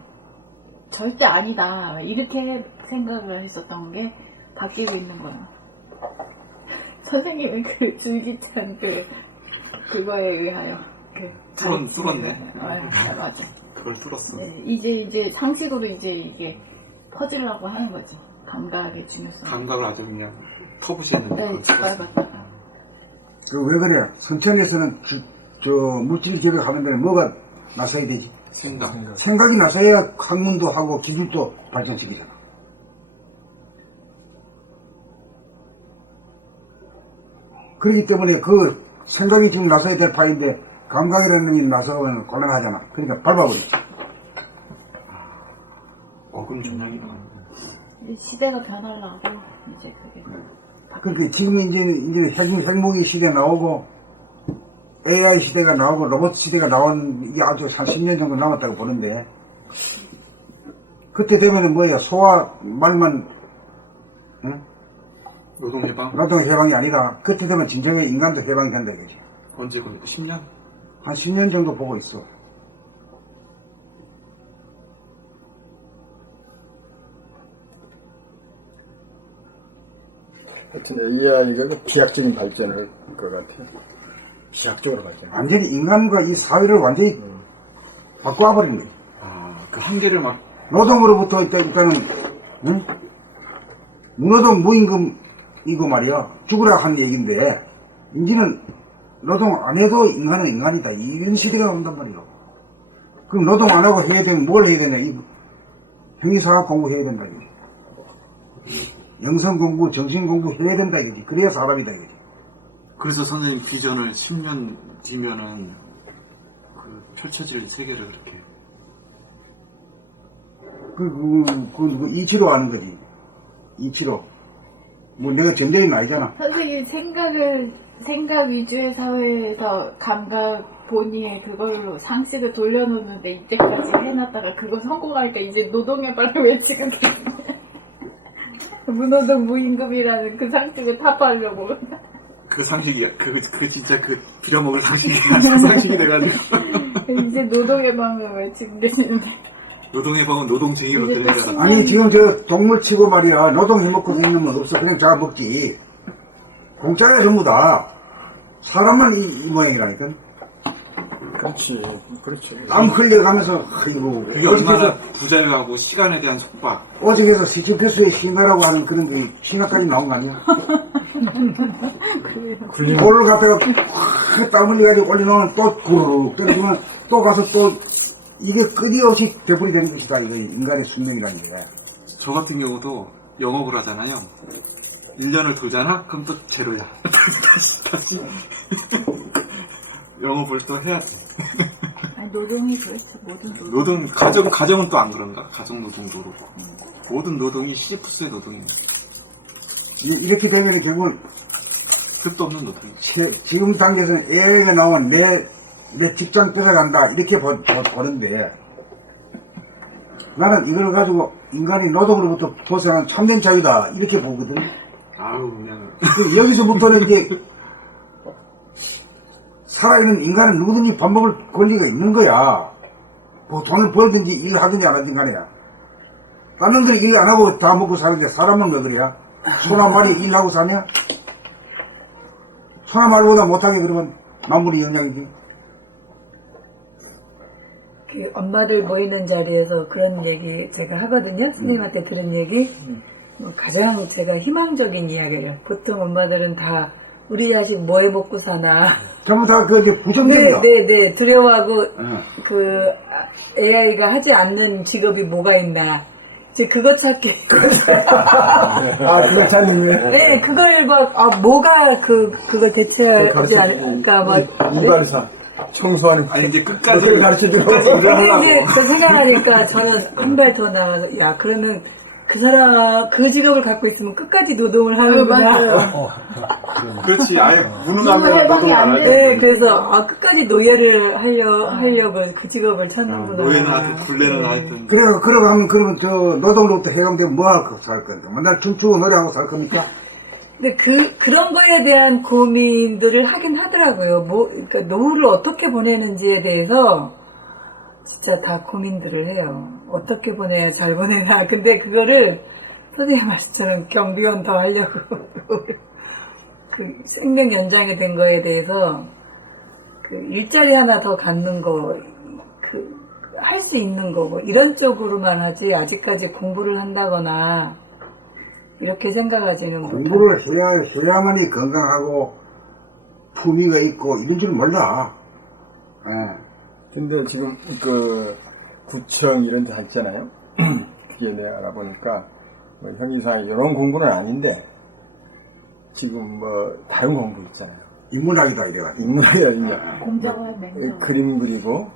절대 아니다 이렇게 생각을 했었던 게 바뀌고 있는 거야. 선생님의 그 줄기찬 그거에 의하여 뚫었네. 맞아. 그걸 뚫었어. 네, 이제 상식으로 이게 퍼지려고 하는 거지. 감각의 중요성. 감각을 아주 그냥 터부시는 네, 짓밟았다가. 왜 그래? 선천에서는 물질 개혁하는 데는 뭐가 나서야 되지? 생각이 나서야 학문도 하고 기술도 발전시키잖아. 그렇기 때문에 그 생각이 지금 나서야 될 파인데 감각이라는 놈이 나서면 곤란하잖아. 그러니까 밟아버리지. 그럼 전략이 시대가 변하려고 이제 그게. 그러니까 지금 이제 핵무기 시대 나오고 AI 시대가 나오고 로봇 시대가 나온 이게 아주 한 10년 정도 남았다고 보는데 그때 되면은 뭐야 소화 말만 노동 해방 노동 해방이 아니라 그때 되면 진정의 인간도 해방이 된다 이거지. 언제 걸릴까? 10년? 한 10년 정도 보고 있어. 하여튼 AI가 비약적인 발전을 할 것 같아요. 비약적으로 발전. 완전히 인간과 이 사회를 완전히 바꿔버린 거예요. 그 한계를 막 노동으로부터 일단은 무노동 무임금이고 말이야 죽으라 하는 얘기인데 이제는 노동 안 해도 인간은 인간이다 이런 시대가 온단 말이야. 그럼 노동 안 하고 해야 되면 뭘 해야 되냐? 형이사학 공부해야 된다 이거지. 영성 공부, 정신 공부 해야 된다 이거지. 그래야 사람이다 이거지. 그래서 선생님 비전을 10년 뒤면은 그 펼쳐질 세계를 그렇게. 그 이치로 하는 거지. 이치로. 뭐 내가 전대는 아니잖아. 선생님 생각 위주의 사회에서 감각 본의의 그걸로 상식을 돌려놓는데 이때까지 해놨다가 그거 성공하니까 이제 노동의 발을 외치게 되네. 무노동 무임금이라는 그 상식을 타파하려고. 그 상식이야. 그 진짜 그 빌어먹을 상식이 돼가지고. 이제 노동의 방을 외치고 계시는데. 노동의 방은 노동쟁이로 이제 또 되는 게 아니 지금 저 동물 치고 말이야 노동 해먹고 있는 건 없어. 그냥 자가 먹지. 공짜네 전부 다. 사람만 이 모양이라니까. 그렇지. 땀 흘려가면서 아이고 그게 얼마나 부자유하고 시간에 대한 속박. 오직에서 시키필수의 신가라고 하는 그런 게 신화까지 나온 거 아니야? 볼을 갖다가 확 땀 흘려가지고 올려놓으면 또 구르륵 떨어지면 또 가서 또 이게 끊임없이 되풀이 되는 것이다. 이거 인간의 숙명이라는 게. 저 같은 경우도 영업을 하잖아요. 1년을 돌잖아? 그럼 또 제로야. 다시. 영업을 또 해야 돼. 아니, 노동이 그렇죠. 모든 노동, 가정은 또 안 그런가? 가정 노동도 그렇고. 모든 노동이 시지프스의 노동입니다. 이렇게 되면 결국은 끝도 없는 노동. 지금 단계에서는 애가 나오면 내 직장 뺏어간다. 이렇게 보는데 나는 이걸 가지고 인간이 노동으로부터 벗어난 참된 자유다. 이렇게 보거든. 아우, 그냥. 여기서부터는 이제 살아있는 인간은 누구든지 밥 먹을 권리가 있는 거야. 뭐 돈을 벌든지 일하든지 안 하든지 간에. 다른 놈들이 일 안 하고 다 먹고 사는데 사람은 왜 그래야? 소나 말이 일하고 사냐? 소나 말보다 못하게 그러면 만물이 영향이지. 그 엄마들 모이는 자리에서 그런 얘기 제가 하거든요. 선생님한테 들은 얘기. 뭐 가장 제가 희망적인 이야기를. 보통 엄마들은 다 우리 자식 뭐 해 먹고 사나. 전부 다 그 부정적이야. 네. 두려워하고 그 AI가 하지 않는 직업이 뭐가 있나. 이제 그거 찾게. 그거 찾는 거예요? 네, 그걸 막, 뭐가 그걸 대체하지 않을까, 막. 이발사. 청소하는. 아니, 이제 끝까지 가르쳐주고. 일을 하려고. 이제 그 생각하니까 저는 한 발 더 나가서, 야, 그러면 그 사람, 그 직업을 갖고 있으면 끝까지 노동을 하는구나. 그렇지. 아예 너무 무능하면 해방이 노동을 안 안 돼. 해. 네, 그래서, 끝까지 노예를 하려고 그 직업을 찾는구나. 노예는 아주 굴레는 하여튼. 그러고 하면 그러면 저 노동으로부터 해방되면 뭐 하고 살 겁니까? 맨날 춤추고 노래하고 살 겁니까? 근데 그런 거에 대한 고민들을 하긴 하더라고요. 그러니까 노후를 어떻게 보내는지에 대해서 진짜 다 고민들을 해요. 어떻게 보내야 잘 보내나. 근데 그거를 선생님 말씀처럼 경비원 더 하려고 그 생명 연장이 된 거에 대해서 그 일자리 하나 더 갖는 거, 할 수 있는 거, 뭐 이런 쪽으로만 하지 아직까지 공부를 한다거나 이렇게 생각하지는 못해요. 공부를 해야만이 건강하고 품위가 있고 이런 줄 몰라. 예. 근데 지금 그 구청 이런 데 있잖아요. 그게 내가 알아보니까 뭐 형이상 이런 공부는 아닌데 지금 뭐 다른 공부 있잖아요. 인문학이다 이래가지고. 인문학이라 있냐. 공정과 맹정. 그림 그리고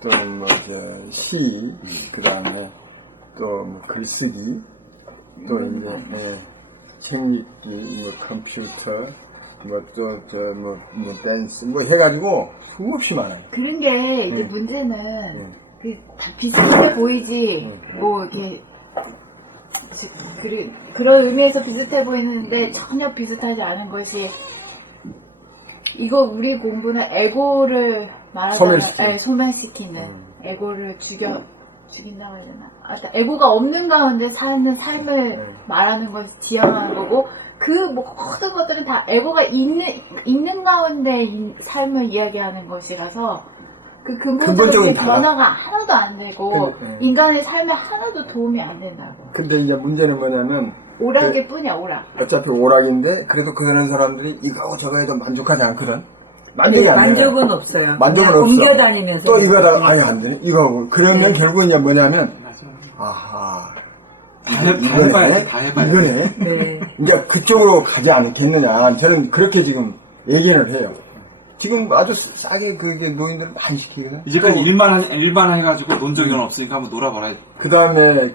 또 뭐 시, 그 다음에 또 뭐 글쓰기, 또 이제 책 읽기, 뭐 컴퓨터, 뭐 또 뭐 댄스 뭐 해가지고 수없이 많아요. 그런 게 이제 문제는 다 비슷해 보이지 뭐 이렇게 그런 의미에서 비슷해 보이는데 전혀 비슷하지 않은 것이 이거 우리 공부는 에고를 말하자면 소멸시키는 에고를 죽인다고 해야 되나? 에고가 없는 가운데 사는 삶을 말하는 것이 지향하는 거고 그 모든 것들은 다 에고가 있는 가운데 삶을 이야기하는 것이라서 그 근본적인 변화가 하나도 안 되고 인간의 삶에 하나도 도움이 안 된다고. 근데 이제 문제는 뭐냐면 오락일 뿐이야, 오락. 어차피 오락인데 그래도 그런 사람들이 이거 저거 해도 만족하지 않거든. 만족이 안 돼요. 만족은 없어요. 만족은 그냥 없어. 옮겨다니면서 또 이거 하다가 아예 안 되네. 이거 하고 그러면 결국 이제 뭐냐면 아하 다 해봐야지, 다 해봐야지. 이거네. 네. 이제 그쪽으로 가지 않겠느냐. 저는 그렇게 지금 얘기는 해요. 지금 아주 싸게 그게 노인들 많이 시키거든. 이제까지 일만 해가지고 논 적은 없으니까 한번 놀아봐라. 그 다음에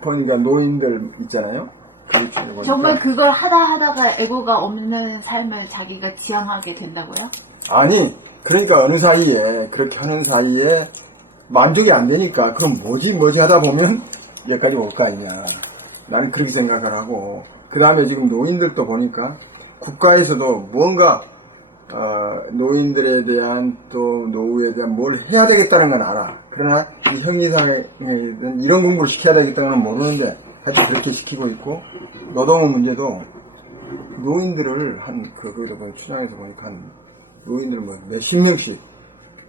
보니까 노인들 있잖아요. 가르치는 거니까. 정말 그걸 하다가 에고가 없는 삶을 자기가 지향하게 된다고요? 아니, 그러니까 어느 사이에, 그렇게 하는 사이에 만족이 안 되니까, 그럼 뭐지 하다 보면 여기까지 올 거 아니냐. 나는 그렇게 생각을 하고, 그 다음에 지금 노인들도 보니까 국가에서도 무언가, 노인들에 대한 또 노후에 대한 뭘 해야 되겠다는 건 알아. 그러나 이 형리사회든 이런 공부를 시켜야 되겠다는 건 모르는데, 하여튼 그렇게 시키고 있고, 노동의 문제도 노인들을 그거도 보니 추장에서 보니까 노인들 몇십 명씩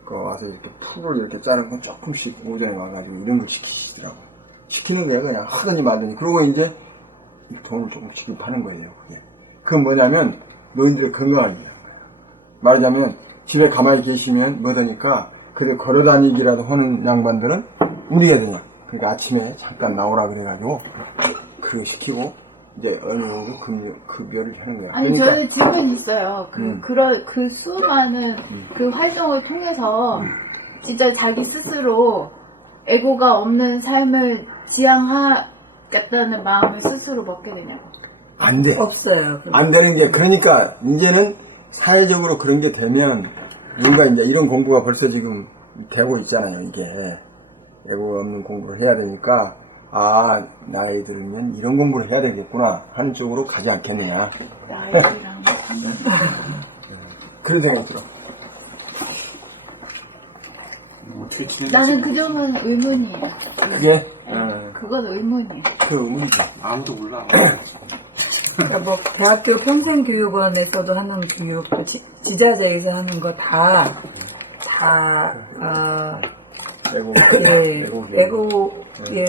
와서 이렇게 풀을 이렇게 자른 건 조금씩 오전에 와가지고 이런 걸 시키시더라고. 시키는 거야 그냥 하더니 말더니. 그러고 이제 돈을 조금 지급하는 거예요. 그건 뭐냐면 노인들의 건강입니다. 말하자면 집에 가만히 계시면 뭐더니까 그래 걸어다니기라도 하는 양반들은 우리가 되냐. 그러니까 아침에 잠깐 나오라 그래가지고 그거 시키고 이제 어느 정도 급여를 하는 거야. 아니, 그러니까 저는 질문이 있어요. 그 수많은 그 활동을 통해서 진짜 자기 스스로 에고가 없는 삶을 지향하겠다는 마음을 스스로 먹게 되냐고. 안 돼. 없어요. 안 되는 게, 그러니까 이제는 사회적으로 그런 게 되면 누가 이제 이런 공부가 벌써 지금 되고 있잖아요. 이게 에고가 없는 공부를 해야 되니까 나이 들으면 이런 공부를 해야 되겠구나 하는 쪽으로 가지 않겠느냐. 나이랑 그런 생각이 들어. 나는 그 점은 의문이에요. 그게 그건 의문이에요. 그 의문이죠. 아무도 몰라. 그러니까 뭐 대학교 평생교육원에서도 하는 교육, 지자체에서 하는 거 에고의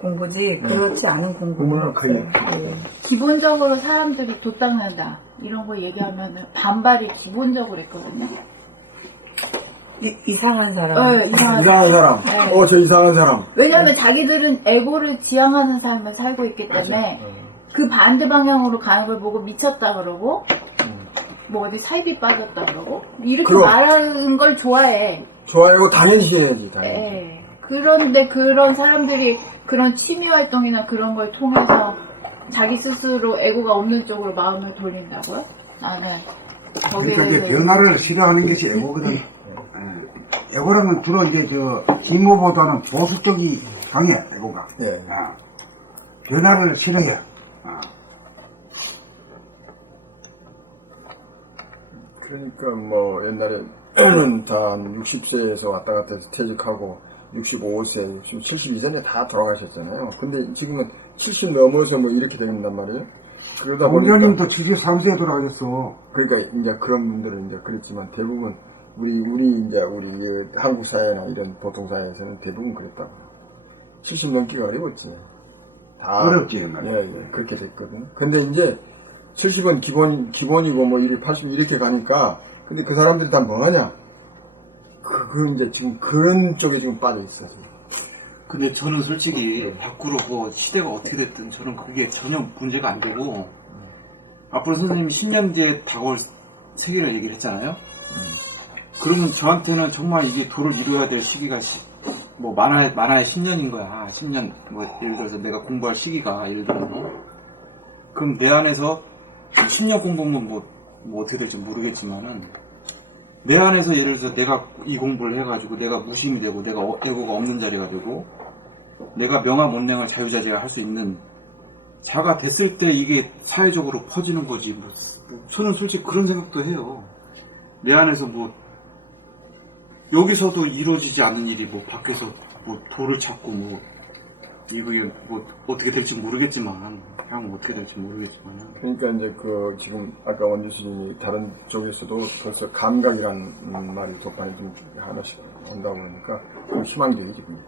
공부지 그렇지 않은 공부는 거의 없어요. 기본적으로 사람들이 도 닦는다 이런 거 얘기하면은 반발이 기본적으로 있거든요. 이상한 사람. 네, 이상한 사람. 네. 저 이상한 사람. 왜냐하면 자기들은 에고를 지향하는 삶을 살고 있기 때문에 그 반대 방향으로 가는 걸 보고 미쳤다 그러고 뭐 어디 사이비 빠졌다 그러고 이렇게 말하는 걸 좋아해. 좋아요. 당연시 해야지. 당연히. 예. 그런데 그런 사람들이 그런 취미 활동이나 그런 걸 통해서 자기 스스로 에고가 없는 쪽으로 마음을 돌린다고요? 나는 그러니까 이제 변화를 싫어하는 것이 에고거든. 에고라는 주로 이제 진보보다는 보수 쪽이 강해, 에고가. 예. 변화를 싫어해. 그러니까 뭐 옛날에는 다 60세에서 왔다 갔다 해서 퇴직하고 65세, 70 이전에 다 돌아가셨잖아요. 근데 지금은 70 넘어서 뭐 이렇게 된단 말이에요. 그러다 보니까 원장님도 73세에 돌아가셨어. 그러니까 이제 그런 분들은 이제 그랬지만 대부분 우리 한국 사회나 이런 보통 사회에서는 대부분 그랬다고. 70 넘기가 어려웠지. 다 어렵지, 옛날에. 예, 그렇게 됐거든. 근데 이제 70은 기본이고 뭐 80 이렇게 가니까 근데 그 사람들이 다 뭐하냐? 그 이제 지금 그런 쪽에 지금 빠져 있어. 지금. 근데 저는 솔직히 밖으로 뭐 시대가 어떻게 됐든 저는 그게 전혀 문제가 안 되고 앞으로 선생님이 10년 뒤에 다가올 세계를 얘기를 했잖아요. 그러면 저한테는 정말 이게 도를 이루어야 될 시기가 뭐 많아야 10년인 거야. 10년 뭐 예를 들어서 내가 공부할 시기가 예를 들어 그럼 내 안에서 10년 공부하면 뭐 어떻게 될지 모르겠지만은 내 안에서 예를 들어서 내가 이 공부를 해가지고 내가 무심이 되고 내가 에고가 없는 자리가 되고 내가 명화몬랭을 자유자재화 할 수 있는 자가 됐을 때 이게 사회적으로 퍼지는 거지. 저는 솔직히 그런 생각도 해요. 내 안에서 뭐 여기서도 이루어지지 않는 일이 뭐 밖에서 뭐 돌을 찾고 뭐 이게 뭐 어떻게 될지 모르겠지만 그냥 어떻게 될지 모르겠지만 그러니까 이제 지금 아까 원주 스님이 다른 쪽에서도 벌써 감각이라는 말이 돋반에 좀 하나씩 온다 보니까 그 희망적이 지금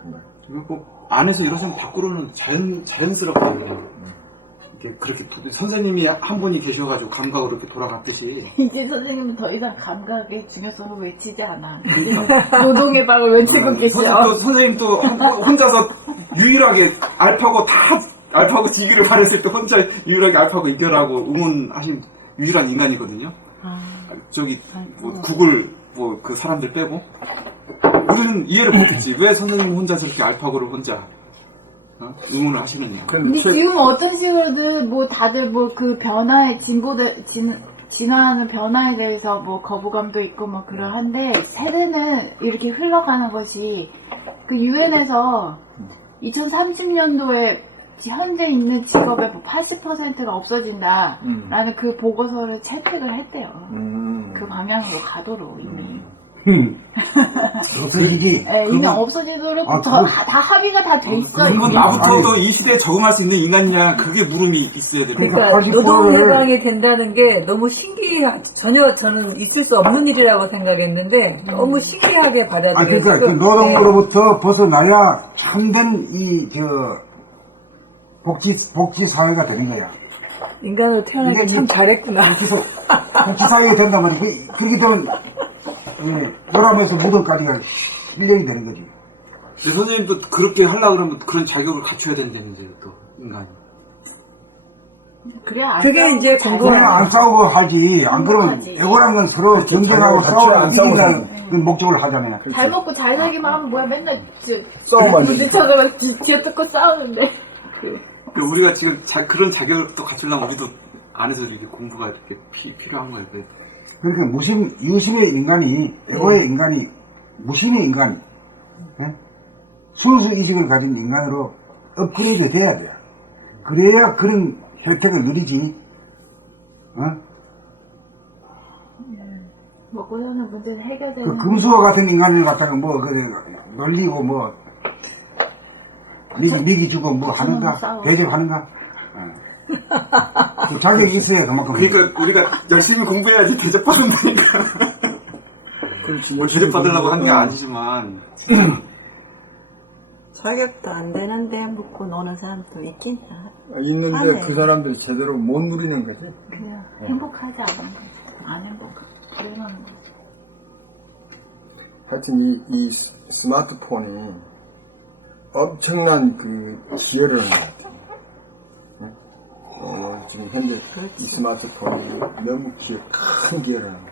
정말. 그리고 안에서 이러면 밖으로는 자연스럽게 이게 그렇게 선생님이 한 분이 계셔가지고 감각으로 이렇게 돌아갔듯이 이제 선생님은 더 이상 감각의 중요성을 외치지 않아. 노동의 방을 외치고 계셔. 선생님 또 혼자서 유일하게 알파고 DB를 바랬을 때 혼자 유일하게 알파고 이겨라고 응원하신 유일한 인간이거든요. 저기 뭐 구글 뭐 그 사람들 빼고 우리는 이해를 못했지. 왜 선생님 혼자 저렇게 알파고를 혼자 응원을 하시느냐. 근데 지금 어떤 식으로든 뭐 다들 뭐 그 변화에 진화하는 변화에 대해서 뭐 거부감도 있고 뭐 그러한데 세대는 이렇게 흘러가는 것이 그 유엔에서 2030년도에 현재 있는 직업의 80%가 없어진다라는 그 보고서를 채택을 했대요. 그 방향으로 가도록 이미. 없어지지. 네, 이미 없어지도록 다 합의가 다 돼 있어. 그건 나부터도 이 시대에 적응할 수 있는 인간이냐, 그게 물음이 있어야 됩니다. 그러니까 노동 해방이 된다는 게 너무 전혀 저는 있을 수 없는 일이라고 생각했는데 너무 신기하게 받아들였어요. 그러니까 그 노동으로부터 벗어나야 참된 복지 사회가 되는 거야. 인간으로 태어나기 참 잘했구나. 복지 사회가 된단 말이야. 그렇게 되면 요람에서 무덤까지가 1년이 되는 거지. 근데 선생님도 그렇게 하려고 그러면 그런 자격을 갖춰야 된다는데, 또, 인간이. 그게 이제 그냥 안 싸우고 하지. 안 그러면 애고란 건 서로 경쟁하고 싸우고 이긴다는 목적을 하잖아요. 잘 먹고 잘 살기만 하면 뭐야 맨날 싸움만 부딪혀서 뒤엎고 싸우는데. 우리가 지금 그런 자격을 또 갖추려면 우리도 안에서 이렇게 공부가 이렇게 필요한 거예요. 그러니까 유심의 인간이, 애고의 인간이, 무심의 인간이, 순수 의식을 가진 인간으로 업그레이드 돼야 돼. 그래야 그런 혜택을 누리지. 먹고 사는 문제는 해결되는. 그 금수와 같은 인간을 갖다가 놀리고 미기 주고 하는가? 대접하는가? 그 자격이 있어야 그만큼. 그러니까 우리가 열심히 공부해야지 대접받는다니까. 그렇지. 뭐 대접받으려고 한 게 아니지만. 자격도 안 되는데 묻고 노는 사람도 있긴 있는데 하네. 그 사람들이 제대로 못 누리는 거지. 그냥 행복하지 않은 거지. 안 행복하지. 불행한 거지. 하여튼 이 스마트폰이 엄청난 그 기여를 하는 것 같아요. 지금 현재 이 스마트폰이 너무 큰 기여를 하는 것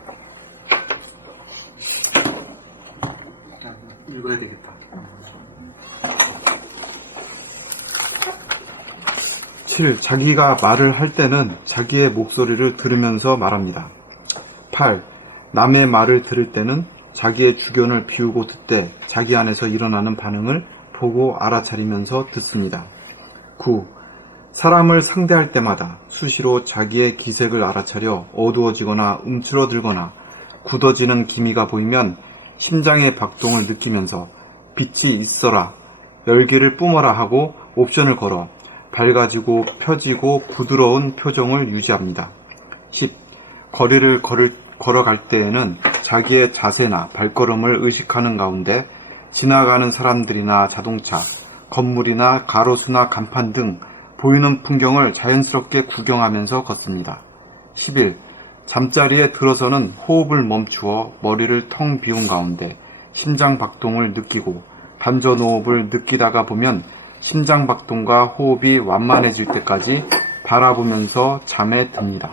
같아요. 읽어야 되겠다. 7. 자기가 말을 할 때는 자기의 목소리를 들으면서 말합니다. 8. 남의 말을 들을 때는 자기의 주견을 비우고 듣되 자기 안에서 일어나는 반응을 보고 알아차리면서 듣습니다. 9. 사람을 상대할 때마다 수시로 자기의 기색을 알아차려 어두워지거나 움츠러들거나 굳어지는 기미가 보이면 심장의 박동을 느끼면서 빛이 있어라, 열기를 뿜어라 하고 옵션을 걸어 밝아지고 펴지고 부드러운 표정을 유지합니다. 10. 거리를 걸어갈 때에는 자기의 자세나 발걸음을 의식하는 가운데 지나가는 사람들이나 자동차, 건물이나 가로수나 간판 등 보이는 풍경을 자연스럽게 구경하면서 걷습니다. 11. 잠자리에 들어서는 호흡을 멈추어 머리를 텅 비운 가운데 심장 박동을 느끼고 반전호흡을 느끼다가 보면 심장 박동과 호흡이 완만해질 때까지 바라보면서 잠에 듭니다.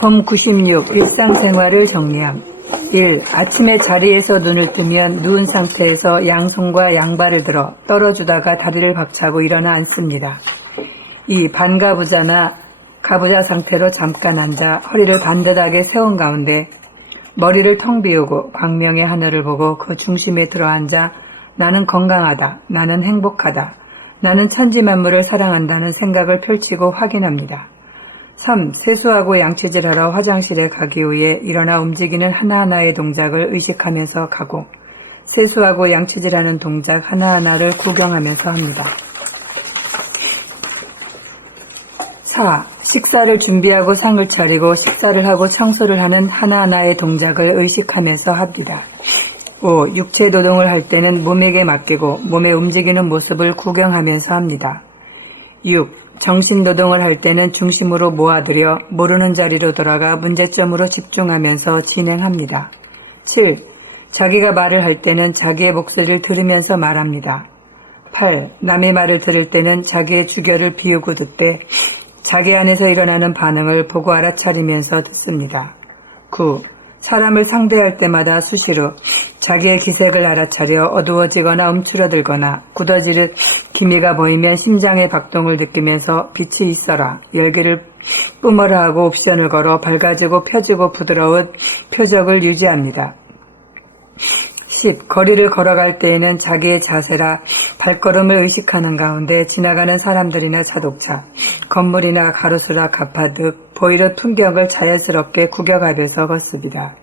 범 96. 일상생활을 정리함. 1. 아침에 자리에서 눈을 뜨면 누운 상태에서 양손과 양발을 들어 떨어주다가 다리를 박차고 일어나 앉습니다. 2. 반가부자나 가부자 상태로 잠깐 앉아 허리를 반듯하게 세운 가운데 머리를 텅 비우고 광명의 하늘을 보고 그 중심에 들어앉아 나는 건강하다, 나는 행복하다, 나는 천지만물을 사랑한다는 생각을 펼치고 확인합니다. 3. 세수하고 양치질하러 화장실에 가기 위해 일어나 움직이는 하나하나의 동작을 의식하면서 가고 세수하고 양치질하는 동작 하나하나를 구경하면서 합니다. 4. 식사를 준비하고 상을 차리고 식사를 하고 청소를 하는 하나하나의 동작을 의식하면서 합니다. 5. 육체 노동을 할 때는 몸에게 맡기고 몸의 움직이는 모습을 구경하면서 합니다. 6. 정신 노동을 할 때는 중심으로 모아들여 모르는 자리로 돌아가 문제점으로 집중하면서 진행합니다. 7. 자기가 말을 할 때는 자기의 목소리를 들으면서 말합니다. 8. 남의 말을 들을 때는 자기의 주결을 비우고 듣되 자기 안에서 일어나는 반응을 보고 알아차리면서 듣습니다. 9. 사람을 상대할 때마다 수시로 자기의 기색을 알아차려 어두워지거나 움츠러들거나 굳어지듯 기미가 보이면 심장의 박동을 느끼면서 빛이 있어라, 열기를 뿜어라 하고 옵션을 걸어 밝아지고 펴지고 부드러운 표적을 유지합니다. 10. 거리를 걸어갈 때에는 자기의 자세라 발걸음을 의식하는 가운데 지나가는 사람들이나 자동차, 건물이나 가로수나 가파득 보이는 풍경을 자연스럽게 구경하면서 걷습니다.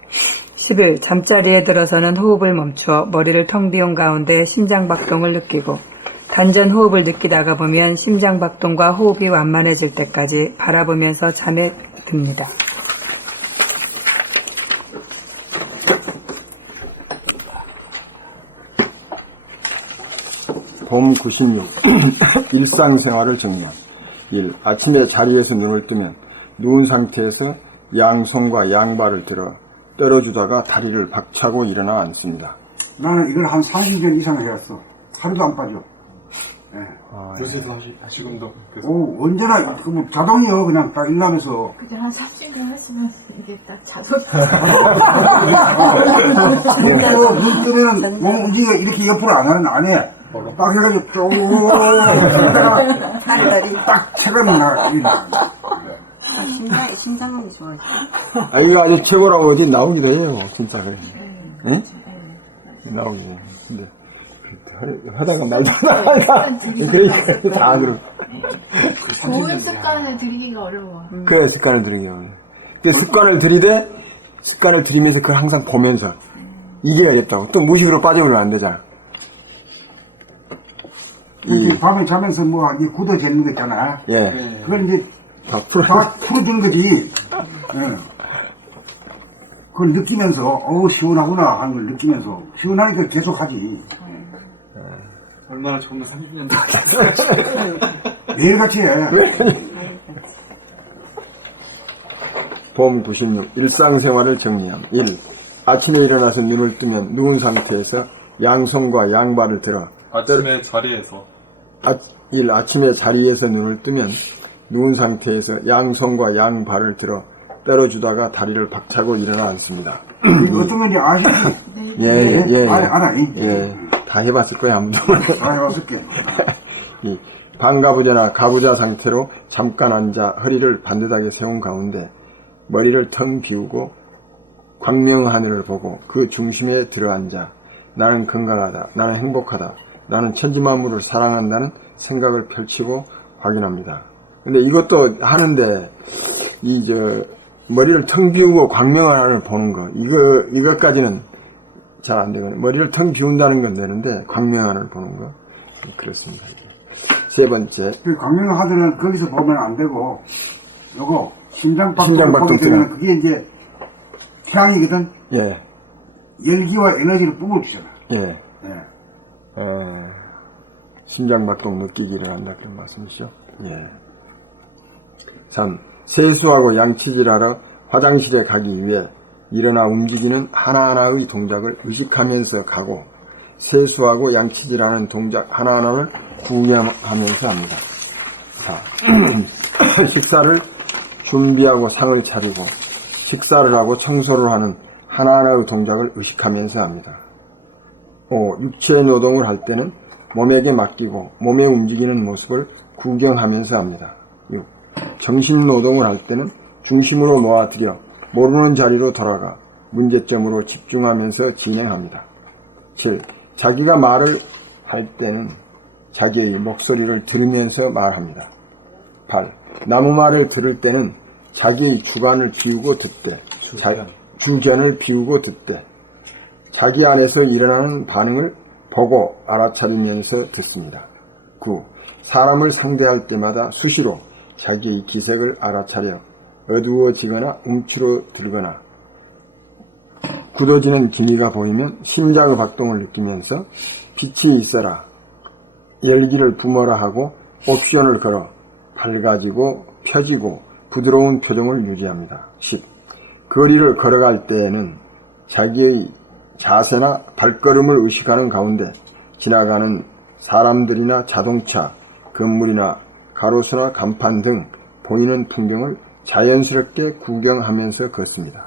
11. 잠자리에 들어서는 호흡을 멈추어 머리를 텅 비운 가운데 심장박동을 느끼고 단전 호흡을 느끼다가 보면 심장박동과 호흡이 완만해질 때까지 바라보면서 잠에 듭니다. 봄 96. 일상생활을 정리한 1. 아침에 자리에서 눈을 뜨면 누운 상태에서 양손과 양발을 들어 떨어주다가 다리를 박차고 일어나 앉습니다. 나는 이걸 한 30년 이상 해왔어. 하루도 안 빠져. 예. 요새도 지금도 계속. 오, 언제나 뭐 자동이요. 그냥 딱 일어나면서. 그때 한 30년 하시면 이게 딱 자동. 눈 뜨면 몸 움직여 이렇게 옆으로 안 해. 딱 해가지고 쭉 딱 체감이 나. 심장이 좋아요. 아, 이거 아주 최고라고 어디 나오기도 해요. 진짜. 그래. 응? 나오기도 해요. 근데, 하다가 말다가. 그러니까 다 그러고. 좋은 습관을 들이기가 어려워. 그래, 습관을 들이기도 어려워. 근데 습관을 들이되, 습관을 들이면서 그걸 항상 보면서. 이게 어렵다고. 또 무식으로 빠져버리면 안 되잖아. 이렇게 밤에 자면서 뭐, 이 굳어지는 거 있잖아. 예. 그걸 이제 다 풀어. 다 풀어주는 거지. 예. 그걸 느끼면서, 어우, 시원하구나 하는 걸 느끼면서, 시원하니까 계속 하지. 얼마나 젊은 30년 매일같이 해. 봄 96. 일상생활을 정리함. 1. 아침에 일어나서 눈을 뜨면 누운 상태에서 양손과 양발을 들어 아침에 자리에서 1. 아침에 자리에서 눈을 뜨면 누운 상태에서 양손과 양발을 들어 떨어주다가 다리를 박차고 일어나 앉습니다. 어쩌면 이제 아시지? 예. 알아. 예. 다 해봤을 거야, 아무도. 다 해봤을 게. 2. 반가부자나 가부자 상태로 잠깐 앉아 허리를 반듯하게 세운 가운데 머리를 텅 비우고 광명하늘을 보고 그 중심에 들어앉아 나는 건강하다, 나는 행복하다, 나는 천지만물을 사랑한다는 생각을 펼치고 확인합니다. 근데 이것도 하는데 머리를 텅 비우고 광명하늘을 보는 거 이것까지는 잘 안 되거든요. 머리를 텅 비운다는 건 되는데 광명하늘을 보는 거 그렇습니다. 세 번째, 그 광명하들은 거기서 보면 안 되고, 요거, 심장박동을 심장박동 보게 되면 그게 이제 태양이거든? 예, 열기와 에너지를 뿜어주잖아. 예, 예. 심장박동 느끼기를 한다 그런 말씀이시죠? 예. 3. 세수하고 양치질하러 화장실에 가기 위해 일어나 움직이는 하나하나의 동작을 의식하면서 가고 세수하고 양치질하는 동작 하나하나를 구경하면서 합니다. 4. 식사를 준비하고 상을 차리고 식사를 하고 청소를 하는 하나하나의 동작을 의식하면서 합니다. 5. 육체 노동을 할 때는 몸에게 맡기고 몸에 움직이는 모습을 구경하면서 합니다. 6. 정신 노동을 할 때는 중심으로 놓아들여 모르는 자리로 돌아가 문제점으로 집중하면서 진행합니다. 7. 자기가 말을 할 때는 자기의 목소리를 들으면서 말합니다. 8. 남의 말을 들을 때는 자기의 주관을 비우고 듣되 주견을 비우고 듣되 자기 안에서 일어나는 반응을 보고 알아차리면서 듣습니다. 9. 사람을 상대할 때마다 수시로 자기의 기색을 알아차려 어두워지거나 움츠러들거나 굳어지는 기미가 보이면 심장의 박동을 느끼면서 빛이 있어라, 열기를 뿜어라 하고 옵션을 걸어 밝아지고 펴지고 부드러운 표정을 유지합니다. 10. 거리를 걸어갈 때에는 자기의 자세나 발걸음을 의식하는 가운데 지나가는 사람들이나 자동차, 건물이나 가로수나 간판 등 보이는 풍경을 자연스럽게 구경하면서 걷습니다.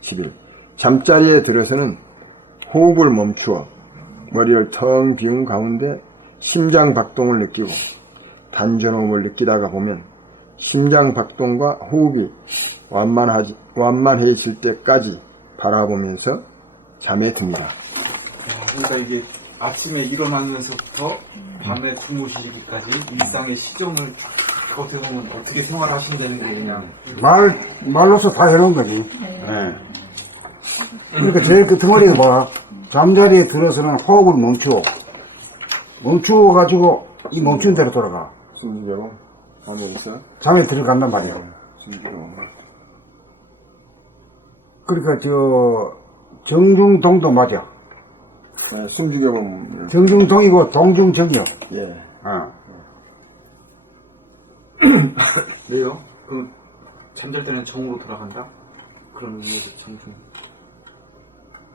11. 잠자리에 들어서는 호흡을 멈추어 머리를 텅 비운 가운데 심장 박동을 느끼고 단전호흡을 느끼다가 보면 심장 박동과 호흡이 완만해질 때까지 바라보면서 잠에 듭니다. 그러니까 이게 아침에 일어나면서부터 밤에 주무시기까지 일상의 시점을 어떻게 보면 어떻게 생활하신다는 게 그냥 말로서 다 해놓은 거지. 예. 그러니까 제일 그 덩어리가 뭐야? 잠자리에 들어서는 호흡을 멈추어가지고 이 멈춘 대로 돌아가. 숨기고 하면서 잠에 들어간단 말이야. 숨기고 그러니까 정중동도 맞아. 숨죽여 보면 정중동이고 동중정이요. 예. 왜요? 그럼 잠잘 때는 정으로 돌아간다? 그런 의미에서 정중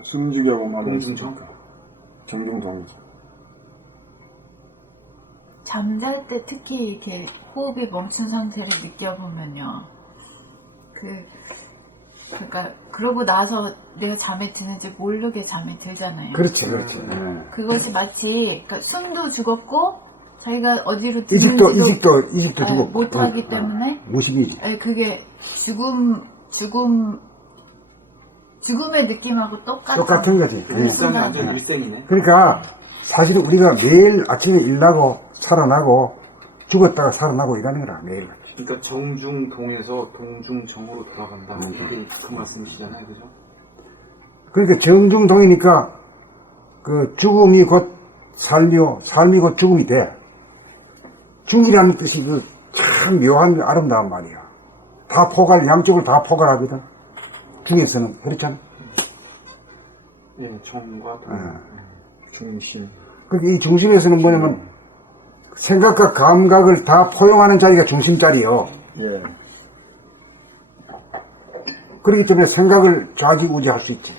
숨죽여 보면 동중정? 정중동이죠. 잠잘 때 특히 이렇게 호흡이 멈춘 상태를 느껴보면요. 그러니까 그러고 나서 내가 잠에 드는지 모르게 잠에 들잖아요. 그렇지. 그것이 마치 그러니까 숨도 죽었고 자기가 어디로 이직도 드는지도 죽었고. 못하기 때문에 무심이지. 그게 죽음의 느낌하고 똑같은 거지. 일상이 완전 일생이네. 그러니까 사실은 우리가 매일 아침에 일나고 살아나고 죽었다가 살아나고 이러는 거라 매일. 그러니까 정중동에서 동중정으로 돌아간다. 이게 그 말씀이시잖아요, 그죠? 그러니까 정중동이니까 그 죽음이 곧 삶이요, 삶이 곧 죽음이 돼. 죽이라는 뜻이 그 참 묘한 아름다운 말이야. 다 양쪽을 다 포괄하거든. 중에서는 그렇잖아. 예, 정과 중심. 그러니까 이 중심에서는 뭐냐면 생각과 감각을 다 포용하는 자리가 중심 자리요. 예. 그렇기 때문에 생각을 좌지우지할 수 있지.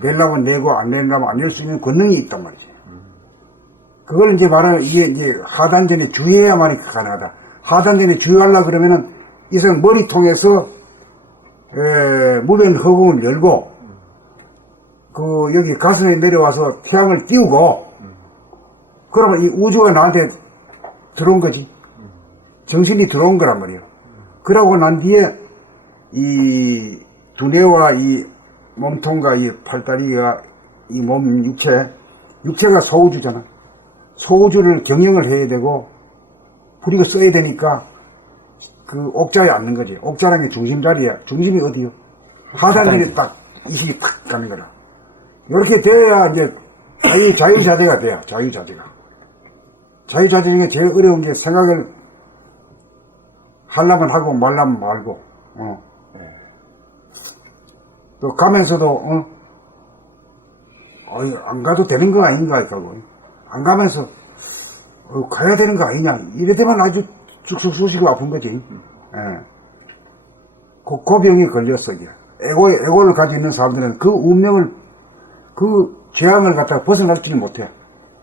내려면 내고 안 내려면 안 낼 수 있는 권능이 있단 말이지. 그걸 이제 말하는 이게 이제 하단전에 주의해야만이 가능하다. 하단전에 주의하려 그러면은 이상 머리 통해서 무변 허공을 열고 여기 가슴에 내려와서 태양을 띄우고 그러면 이 우주가 나한테 들어온 거지. 정신이 들어온 거란 말이에요. 그러고 난 뒤에 이 두뇌와 이 몸통과 이 팔다리가 이 몸 육체가 소우주잖아. 소우주를 경영을 해야 되고 부리고 써야 되니까 그 옥자에 앉는 거지. 옥자라는 게 중심 자리야. 중심이 어디요? 하단전에 딱 이식이 탁 가는 거라. 이렇게 돼야 이제 자유자재가 돼요. 자유자재가. 자유자재 중에 제일 어려운 게 생각을 하려면 하고 말라면 말고, 또 가면서도, 안 가도 되는 거 아닌가 하고, 안 가면서, 가야 되는 거 아니냐. 이래 되면 아주 쑥쑥 쑤시고 아픈 거지. 그 병이 걸렸어, 이게. 에고를 가지고 있는 사람들은 그 운명을, 그 재앙을 갖다가 벗어나지를 못해.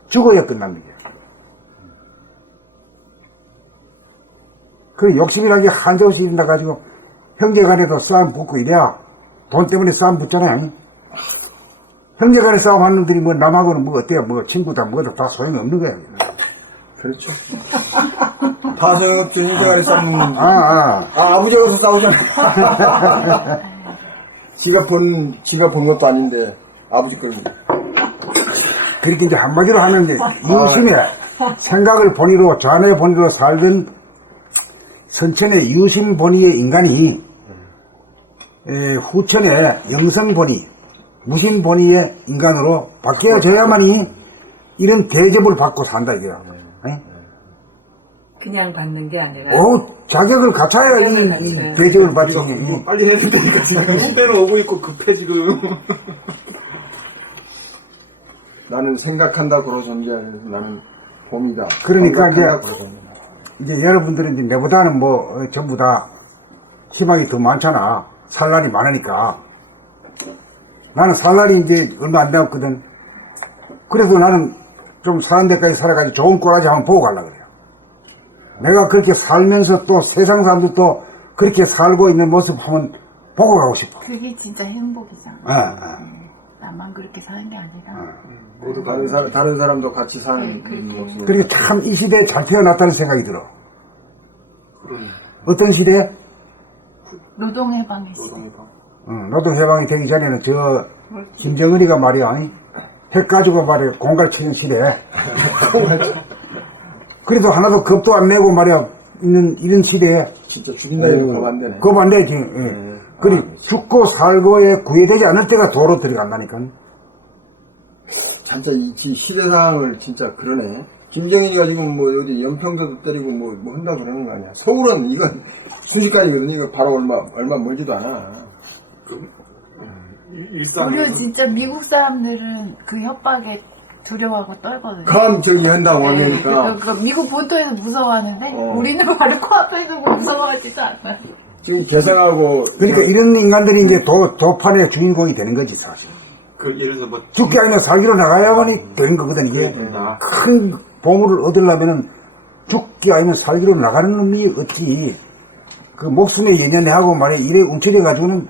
죽어야 끝납니다. 그 욕심이라는 게 한정없이 일어나가지고 형제 간에도 싸움 붙고 이래야 돈 때문에 싸움 붙잖아요. 형제 간에 싸움 하는 놈들이 뭐 남하고는 뭐 어때요? 뭐 친구다 뭐다 다 소용이 없는 거야. 그렇죠. 다 소용없지. 형제 간에 싸우면. 아버지하고서 싸우잖아. 지가 본 것도 아닌데 아버지 걸. 그렇게 이제 한마디로 하는데 유심에 생각을 본의로 좌뇌 본의로 살던 선천의 유심 본의의 인간이 후천의 영성 본의, 무심 본의의 인간으로 바뀌어져야만이 이런 대접을 받고 산다 이거야. 그냥 받는 게 아니라 자격을 갖춰야 이 대접을 받지. 빨리 해야 된다니까 지금 후배는 오고 있고 급해 지금. 나는 생각한다 그러 존재하는 나는 봄이다. 그러니까 이제 여러분들은 이제 내보다는 뭐 전부 다 희망이 더 많잖아. 살 날이 많으니까. 나는 살 날이 이제 얼마 안 되었거든. 그래서 나는 좀 사는 데까지 살아가지고 좋은 꼬라지 한번 보고 가려고 그래요. 내가 그렇게 살면서 또 세상 사람들도 그렇게 살고 있는 모습 한번 보고 가고 싶어. 그게 진짜 행복이잖아. 나만 그렇게 사는 게 아니라. 모두 다른 사람도 같이 사는 네, 그렇게. 모습. 그리고 참 이 시대에 잘 태어났다는 생각이 들어. 어떤 시대? 노동해방의 시대. 노동해방이 되기 전에는 저 김정은이가 말이야, 아니? 핵 가지고 말이야, 공갈 치는 시대에. 그래도 하나도 겁도 안 내고 말이야, 있는 이런 시대에. 진짜 죽인 다니도 겁 안 되네. 겁 안 되지. 그리고 죽고 살고에 구애되지 않을 때가 도로 들어간다니까. 진짜 이 시대 상황을 진짜 그러네. 김정인이가 지금 뭐 어디 연평도도 때리고 뭐 한다 그러는 거 아니야. 서울은 이건 순식간이거든. 이거 바로 얼마 멀지도 않아. 우리 진짜 미국 사람들은 그 협박에 두려워하고 떨거든요. 감 저기 한다고 하니까. 그 미국 본토에서 무서워하는데 우리는 바로 코앞에 두고 무서워하지도 않아요. 지금 개성하고. 그러니까 이런 인간들이 이제 도판의 주인공이 되는 거지, 사실. 예를 들어서 뭐 죽기 아니면 살기로 나가야만이 되는 거거든, 이게. 큰 보물을 얻으려면은 죽기 아니면 살기로 나가는 놈이 어찌, 그 목숨에 연연해하고 말이야, 이래 움츠려가지고는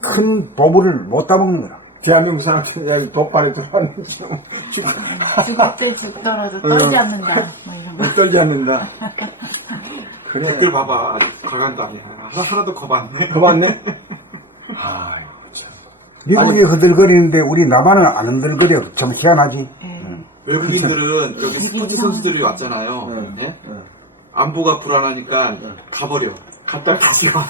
큰 보물을 못 따먹는 거라. 대한민국 사람들이 도판에 들어왔는데 죽을 때 죽더라도 떨지 않는다. 뭐 이런 거. 못 떨지 않는다. 그래. 댓글 봐봐. 가간다. 하나도 겁 안 내. 겁 안 내? 미국이 흔들거리는데 우리 남한은 안 흔들거려. 참 희한하지. 외국인들은 여기 스포츠 선수들이 왔잖아요. 예? 안보가 불안하니까 가버려. 갔다 다시 가.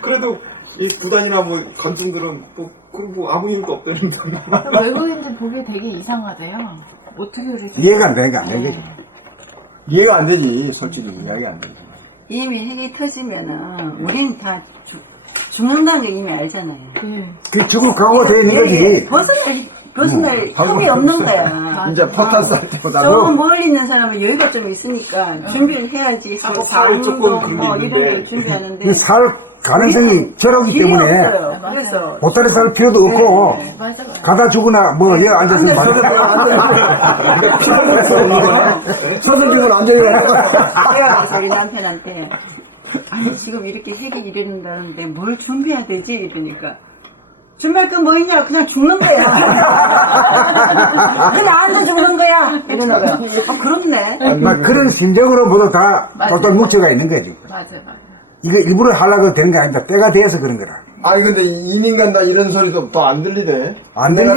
그래도 이 구단이나 뭐 관중들은 뭐 아무 일도 없다는데. 외국인들 보기 되게 이상하대요. 어떻게 그러지? 이해가 안 되는 게 안 되는 거지. 이해가 안 되지. 솔직히 이해가 안 되지. 이미 핵이 터지면은 우린 다 죽는다는 걸 이미 알잖아요. 그 죽을 각오가 되어 있는 거지. 벗어날 틈이 없는 거야. 이제 포탄 쌀 때보다. 저 멀리 있는 사람은 여유가 좀 있으니까 준비를 해야지. 살 조금 그런 게 이런 있는데. 걸 준비하는데. 그 살 가능성이 절하기 길이 때문에 없어요. 그래서 보따리 살 필요도 없고 맞아. 가다 죽으나 뭐 여기 앉아서 서서기면 안 돼요. 그래야 자기 남편한테 아니 지금 이렇게 핵이 이러는다는데 뭘 준비해야 되지? 이러니까 준비할 건 뭐 있냐? 그냥 죽는 거야. 그냥 앉아 죽는 거야. 이러는 거야. 그렇네. 막 그런 심정으로 모두 다 똘똘 뭉쳐가 있는 거지. 맞아. 이거 일부러 하려고 되는 게 아니다. 때가 돼서 그런 거라. 아니 근데 이민 간다 이런 소리도 또 안 들리대. 안 들려.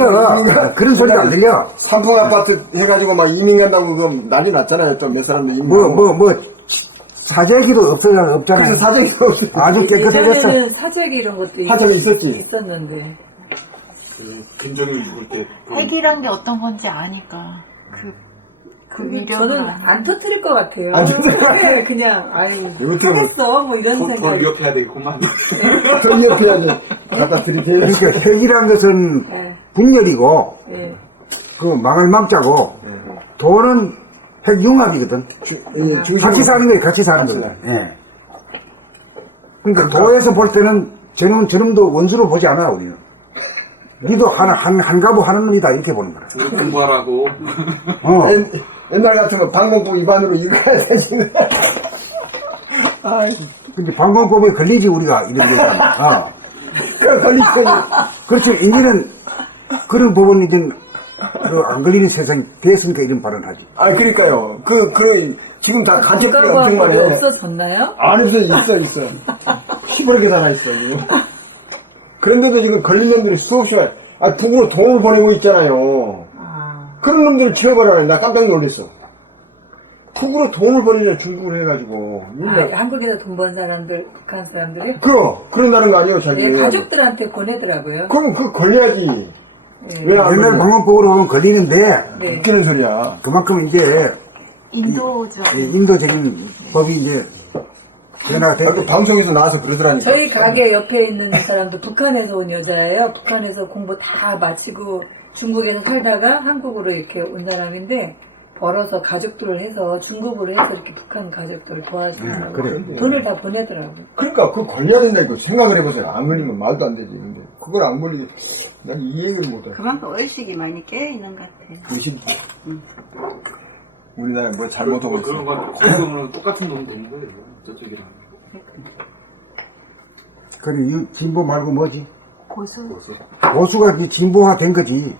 그런 소리도 안 들려. 삼풍 아파트 해가지고 막 이민 간다고 그럼 난리 났잖아요. 또 몇 사람도 이민. 사재기도 없잖아요. 그래서 사정도 없이. 아주 깨끗해졌어. 예전에는 사재기 이런 것도 사정이 있었지. 있었는데. 김정일 죽을 때. 핵이란 게 어떤 건지 아니까 그 위력을 저는 아니까. 안 터뜨릴 것 같아요. 안 터뜨려? 네, 그냥 아유 어떻게 하겠어 뭐 이런 더 생각. 위협해야 되겠구만. 더 위협해야지. 갖다 들이대야지. 그러니까 핵이란 것은 네. 분열이고 네. 그 망을 막자고 돈은 핵융합이거든. 같이 사는 거예요. 같이 사는 거예요. 예. 그러니까 도에서 볼 때는 저놈도 원수로 보지 않아 우리는. 니도 한 가부 하는 놈이다 이렇게 보는 거라. 공부하라고. 옛날 같으면 방공법 위반으로 읽어야 되지. 근데 방공법에 걸리지 우리가 이런 게. 그래 걸리지. 그렇죠. 이제는 그런 법은 이제 안 걸리는 세상이 됐으니까 이런 발언을 하지. 그러니까요. 지금 다 간첩들이 엄청 국가보안법이 많아요. 없어졌나요? 아니, 있어. 시부르게 살아있어, 지금. 그런데도 지금 걸린 놈들이 수없이 와요. 북으로 돈을 보내고 있잖아요. 그런 놈들을 치워버려요. 나 깜짝 놀랐어. 북으로 돈을 보내냐, 중국을 해가지고. 한국에서 돈 번 사람들, 북한 사람들이요? 그런다는 거 아니에요, 자기. 네, 가족들한테 보내더라고요. 그럼 그거 걸려야지. 네. 왜 안 옛날 걸려? 방공법으로 보면 걸리는데 네. 웃기는 소리야. 그만큼 이제 인도적인 법이 이제 변화가 되고. 방송에서 나와서 그러더라니까. 저희 가게 옆에 있는 사람도 북한에서 온 여자예요. 북한에서 공부 다 마치고 중국에서 살다가 한국으로 이렇게 온 사람인데 벌어서 가족들을 해서 중국으로 해서 이렇게 북한 가족들을 도와주고 그래요. 돈을 다 보내더라고요. 그러니까 그거 걸려야 된다니까 생각을 해보세요. 안 걸리면 말도 안 되지. 근데 그걸 안 걸리게. 난 이 얘기를 못해. 그만큼 의식이 많이 깨어있는 것 같아요. 의식. 우리나라 뭐 잘못하고 있어. 그런 거 공동으로 똑같은 놈이 되는 거예요. 저쪽이랑. 그래, 이 진보 말고 뭐지? 고수. 보수가 이제 진보화 된 거지.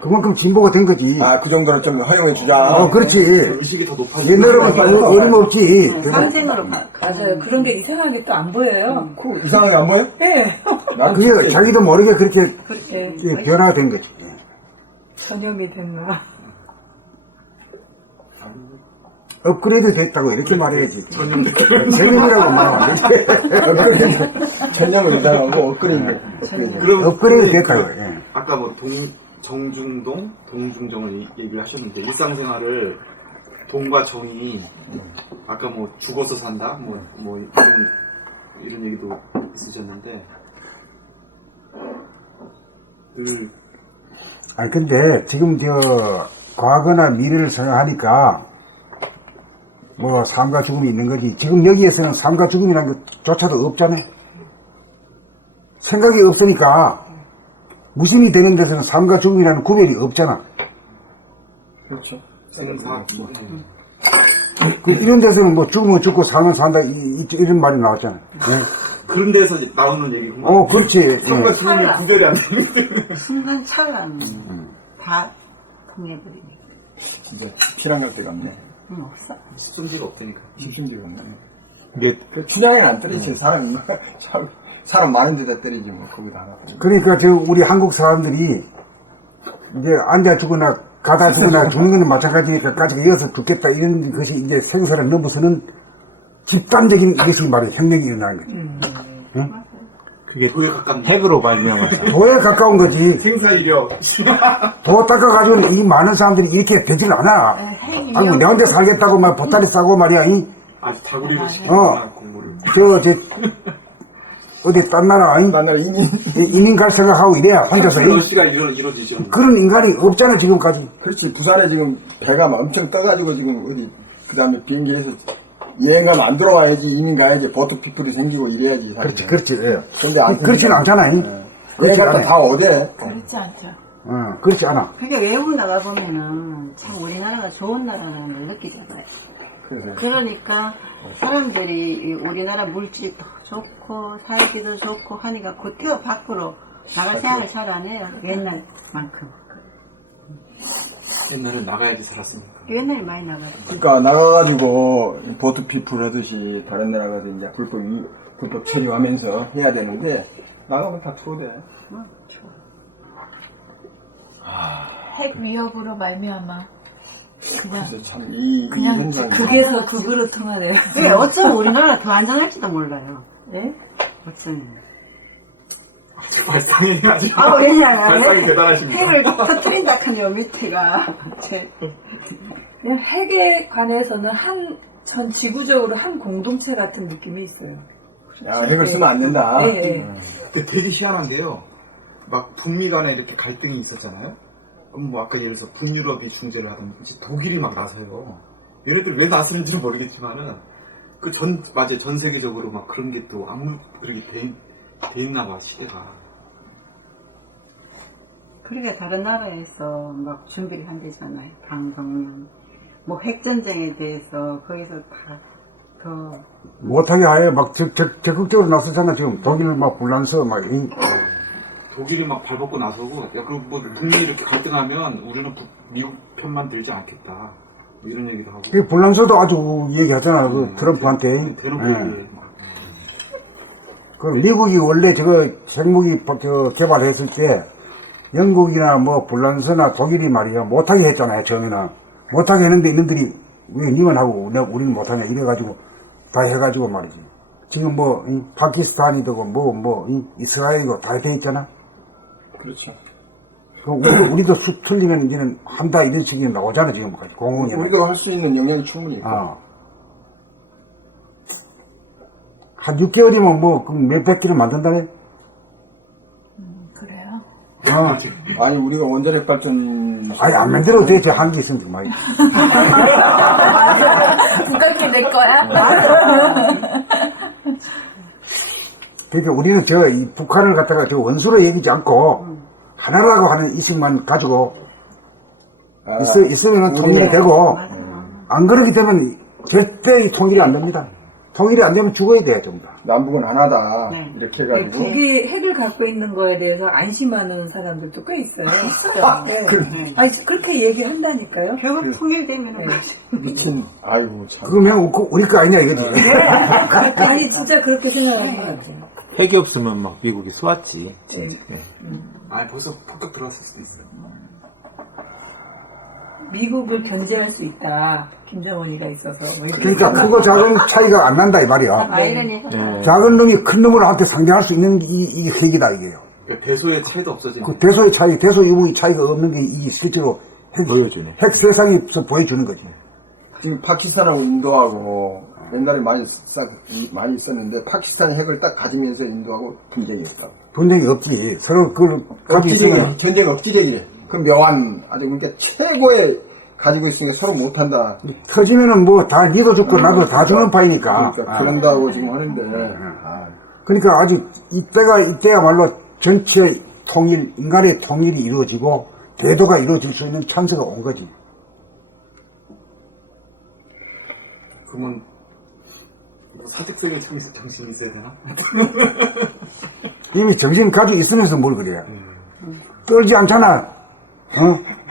그만큼 진보가 된 거지. 아, 그 정도는 좀 허용해 주자. 그렇지. 의식이 더 높아지고. 옛날에는 어림없지. 상생으로 맞아요. 그런 게 이상하게 또 안 보여요. 그 이상하게 안 보여? 네. 나는 그게 자기도 모르게 그렇게 그렇게 변화된 거지. 전염이 됐나. 업그레이드 됐다고 이렇게 말해야지. 전염이라고 말하면 안 되지. 전형을 이상하고 업그레이드. 그럼 업그레이드 됐다고. 예. 아까 뭐 정중동, 동중정을 얘기하셨는데 일상생활을 동과 정이 아까 뭐 죽어서 산다, 뭐 이런 얘기도 있으셨는데 늘 아니 근데 지금 과거나 미래를 생각하니까 뭐 삶과 죽음이 있는 거지. 지금 여기에서는 삶과 죽음이라는 것조차도 없잖아요. 생각이 없으니까 무신이 되는 데서는 삶과 죽음이라는 구별이 없잖아. 그렇죠. 이런 데서는 뭐 죽으면 죽고 살면 산다 이런 말이 나왔잖아. 예. 그런 데서 나오는 얘기구나. 그렇지. 삶과 예. 죽음이 구별이 안 되는. 순간 찰나는 다 통해버리네. 진짜 티랑 갈 데가 없네. 없어. 습성지가 없으니까. 심심지가 없네. 이게 그 춘향에는 안 때리지. 사람 많은 데다 때리지 뭐 거기다 하나. 그러니까 우리 한국 사람들이 이제 앉아 죽거나 가다 죽거나 죽는 거는 마찬가지니까 까지가 이어서 죽겠다 이런 것이 이제 생사를 넘어서는 집단적인 이것이 바로 혁명이 일어나는 거지. 응? 그게 도에 가까운 핵으로 발명하자. 도에 가까운 거지. 생사이력. 도 닦아가지고는 이 많은 사람들이 이렇게 되질 않아. 아이고 내 혼자 살겠다고 막 보따리 싸고 말이야. 아주 다구리로 시키는 공부를. 어디 딴 나라 이민 갈 생각하고 이래야 혼자서 러시가 이루어지죠. 그런 인간이 없잖아 지금까지. 그렇지. 부산에 지금 배가 막 엄청 떠가지고 지금 어디 그 다음에 비행기에서 여행 가면 안 들어와야지 이민 가야지 보트피플이 생기고 이래야지. 사실. 그렇지. 예. 근데 안 그렇지는 않잖아. 여행 갈 때 다 어디에? 그렇지 않죠. 그렇지 않아. 그러니까 외국 나가보면은 참 우리나라가 좋은 나라라는 걸 느끼잖아요. 그러니까 사람들이 우리나라 물질도 좋고 살기도 좋고 하니까 고태어 밖으로 나갈 생각을 잘 안 해요. 옛날만큼. 옛날에 나가야지 살았으니까. 옛날에 많이 나가죠. 그러니까 나가가지고 보트피플 하듯이 다른 나라 가서 이제 불법 체류하면서 해야 되는데 나가면 다 투어돼. 핵 위협으로 말미암아 그냥 그래서 참 이 현상이 극에서 극으로 통하네요. 그래, 어쩌면 우리나라가 더 안전할지도 몰라요. 네? 어쩌면. 발상이 아주 왜냐면 발상이 대단하십니다. 핵을 터뜨린다 하면 밑에가 그냥 핵에 관해서는 전 지구적으로 한 공동체 같은 느낌이 있어요. 야, 핵을 쓰면 안 된다. 네. 근데 되게 희한한 게요. 막 북미 간에 이렇게 갈등이 있었잖아요. 뭐 아까 예를 들어서 북유럽이 중재를 하던 독일이 막 나서요. 얘네들 왜 나서는지 모르겠지만은 맞아요. 전 세계적으로 막 그런 게 또 그렇게 돼 있나 봐 시대가. 그러니까 다른 나라에서 막 준비를 한대잖아요. 방송면 뭐 핵전쟁에 대해서 거기서 다 더 못하게 아예 막 적극적으로 나서잖아 지금. 독일 막 불란서 막 독일이 막 발벗고 나서고 야 그럼 뭐 북미 이렇게 갈등하면 우리는 미국 편만 들지 않겠다 뭐 이런 얘기도 하고. 그 불란서도 아주 얘기하잖아 그 트럼프한테. 대놓고 예. 얘기해. 그 미국이 원래 핵무기 개발했을 때 영국이나 뭐 불란서나 독일이 말이야 못하게 했잖아요 처음에는. 못하게 했는데 이놈들이 왜 니만 하고 우리는 못하냐 이래가지고 다 해가지고 말이지. 지금 뭐 파키스탄이고 뭐 이스라엘이고 다 돼 있잖아. 그렇죠. 우리도 수 틀리면 이제는 한다 이런 식이 나오잖아 지금까지 공원이. 우리도 할 수 있는 영향이 충분히 있고. 한 6개월이면 뭐 몇백 킬로 만든다네. 그래요? 아니 우리가 원자력 발전 아니 안 만들어도 돼. 저 한계 있으면 좀 많이. 국가기 내 거야? 그러니까 우리는 이 북한을 갖다가 원수로 여기지 않고 하나라고 하는 의식만 가지고 있으면 통일이 되고 안 그러기 때문에 절대 이 통일이 안 됩니다. 통일이 안 되면 죽어야 돼요, 전부 다. 남북은 하나다 이렇게 해가지고 북이 핵을 갖고 있는 거에 대해서 안심하는 사람들도 꽤 있어요. 네. 아니, 그렇게 얘기한다니까요. 결국 통일되면 미친 아이고 참. 그러면 우리 거 아니냐 이거지. 아니, 진짜 그렇게 생각하는 것 같아요. 핵이 없으면 막 미국이 쏘았지. 아 벌써 팍팍 들어왔을 수도 있어요. 미국을 견제할 수 있다. 김정은이가 있어서. 뭐 이렇게 그러니까 크고 작은 차이가 안 난다 이 말이야. 네. 작은 놈이 큰 놈한테 상대할 수 있는 이게 핵이다 이게요. 그러니까 대소의 차이도 없어지는. 그 대소의 차이, 대소 유무의 차이가 없는 게 이게 실제로 보여주네. 핵 세상에서 보여주는 거지. 지금 파키스탄하고 인도하고 옛날에 많이 있었는데 파키스탄이 핵을 딱 가지면서 인도하고 분쟁이 없다. 분쟁이 없지. 서로 그걸 가지고 있으면 전쟁 억지력이래. 그 묘한 아주 그러니까 최고의 가지고 있으니까 서로 못한다. 터지면은 뭐 다 니도 죽고 나도 다 죽는 파이니까. 그러니까 그런다고 지금 하는데. 그러니까 아주 이때야말로 전체 통일, 인간의 통일이 이루어지고 대도가 이루어질 수 있는 찬스가 온 거지. 그러면 사직생에 정신이 있어야 되나? 이미 정신 가지고 있으면서 뭘 그래. 떨지 않잖아.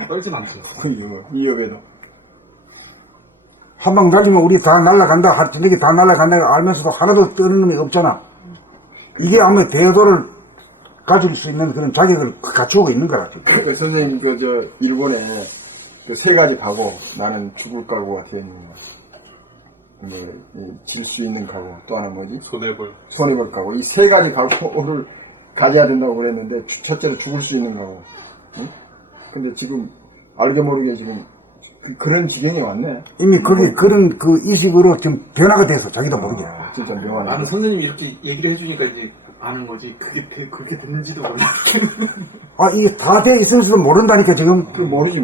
떨진 않죠. 위협에도. 한 방 날리면 우리 다 날아간다, 저녁에 다 날아간다 알면서도 하나도 떠는 놈이 없잖아. 이게 아마 대도를 가질 수 있는 그런 자격을 갖추고 있는 거라. 그러니까 선생님 일본에 그 세 가지 각오, 나는 죽을 각오가 되어 있는 거야. 질 수 있는 각오, 또 하나 뭐지? 손해볼 각오. 이 세 가지 각오를 가져야 된다고 그랬는데 첫째로 죽을 수 있는 각오. 응? 근데 지금 알게 모르게 지금 그런 지경이 왔네. 이미 그런 그 이식으로 좀 변화가 돼서 자기도 모르게. 진짜 묘하네. 나는 선생님이 이렇게 얘기를 해주니까 이제 아는 거지. 그렇게 됐는지도 몰라. 이게 다 돼 있으면서도 모른다니까, 지금. 모르지.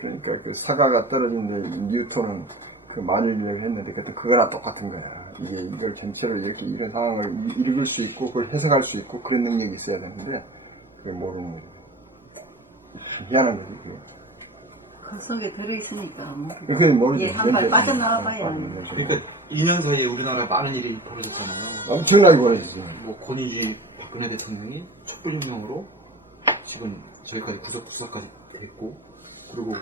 그러니까 그 사과가 떨어진데 뉴턴은 그 만유인을 했는데 그거랑 똑같은 거야. 이걸 전체를 이렇게 이런 상황을 읽을 수 있고 그걸 해석할 수 있고 그런 능력이 있어야 되는데 그게 모르는 거지. 희한한 거지. 그게. 그 속에 들어있으니까 그게 모르지. 예, 한 발 빠져나와봐야. 그러니까 2년 사이에 우리나라에 많은 일이 벌어졌잖아요. 엄청나게 벌어지지. 뭐 권위주의 박근혜 대통령이 촛불혁명으로 지금 저희까지 구석구석까지 됐고, 그리고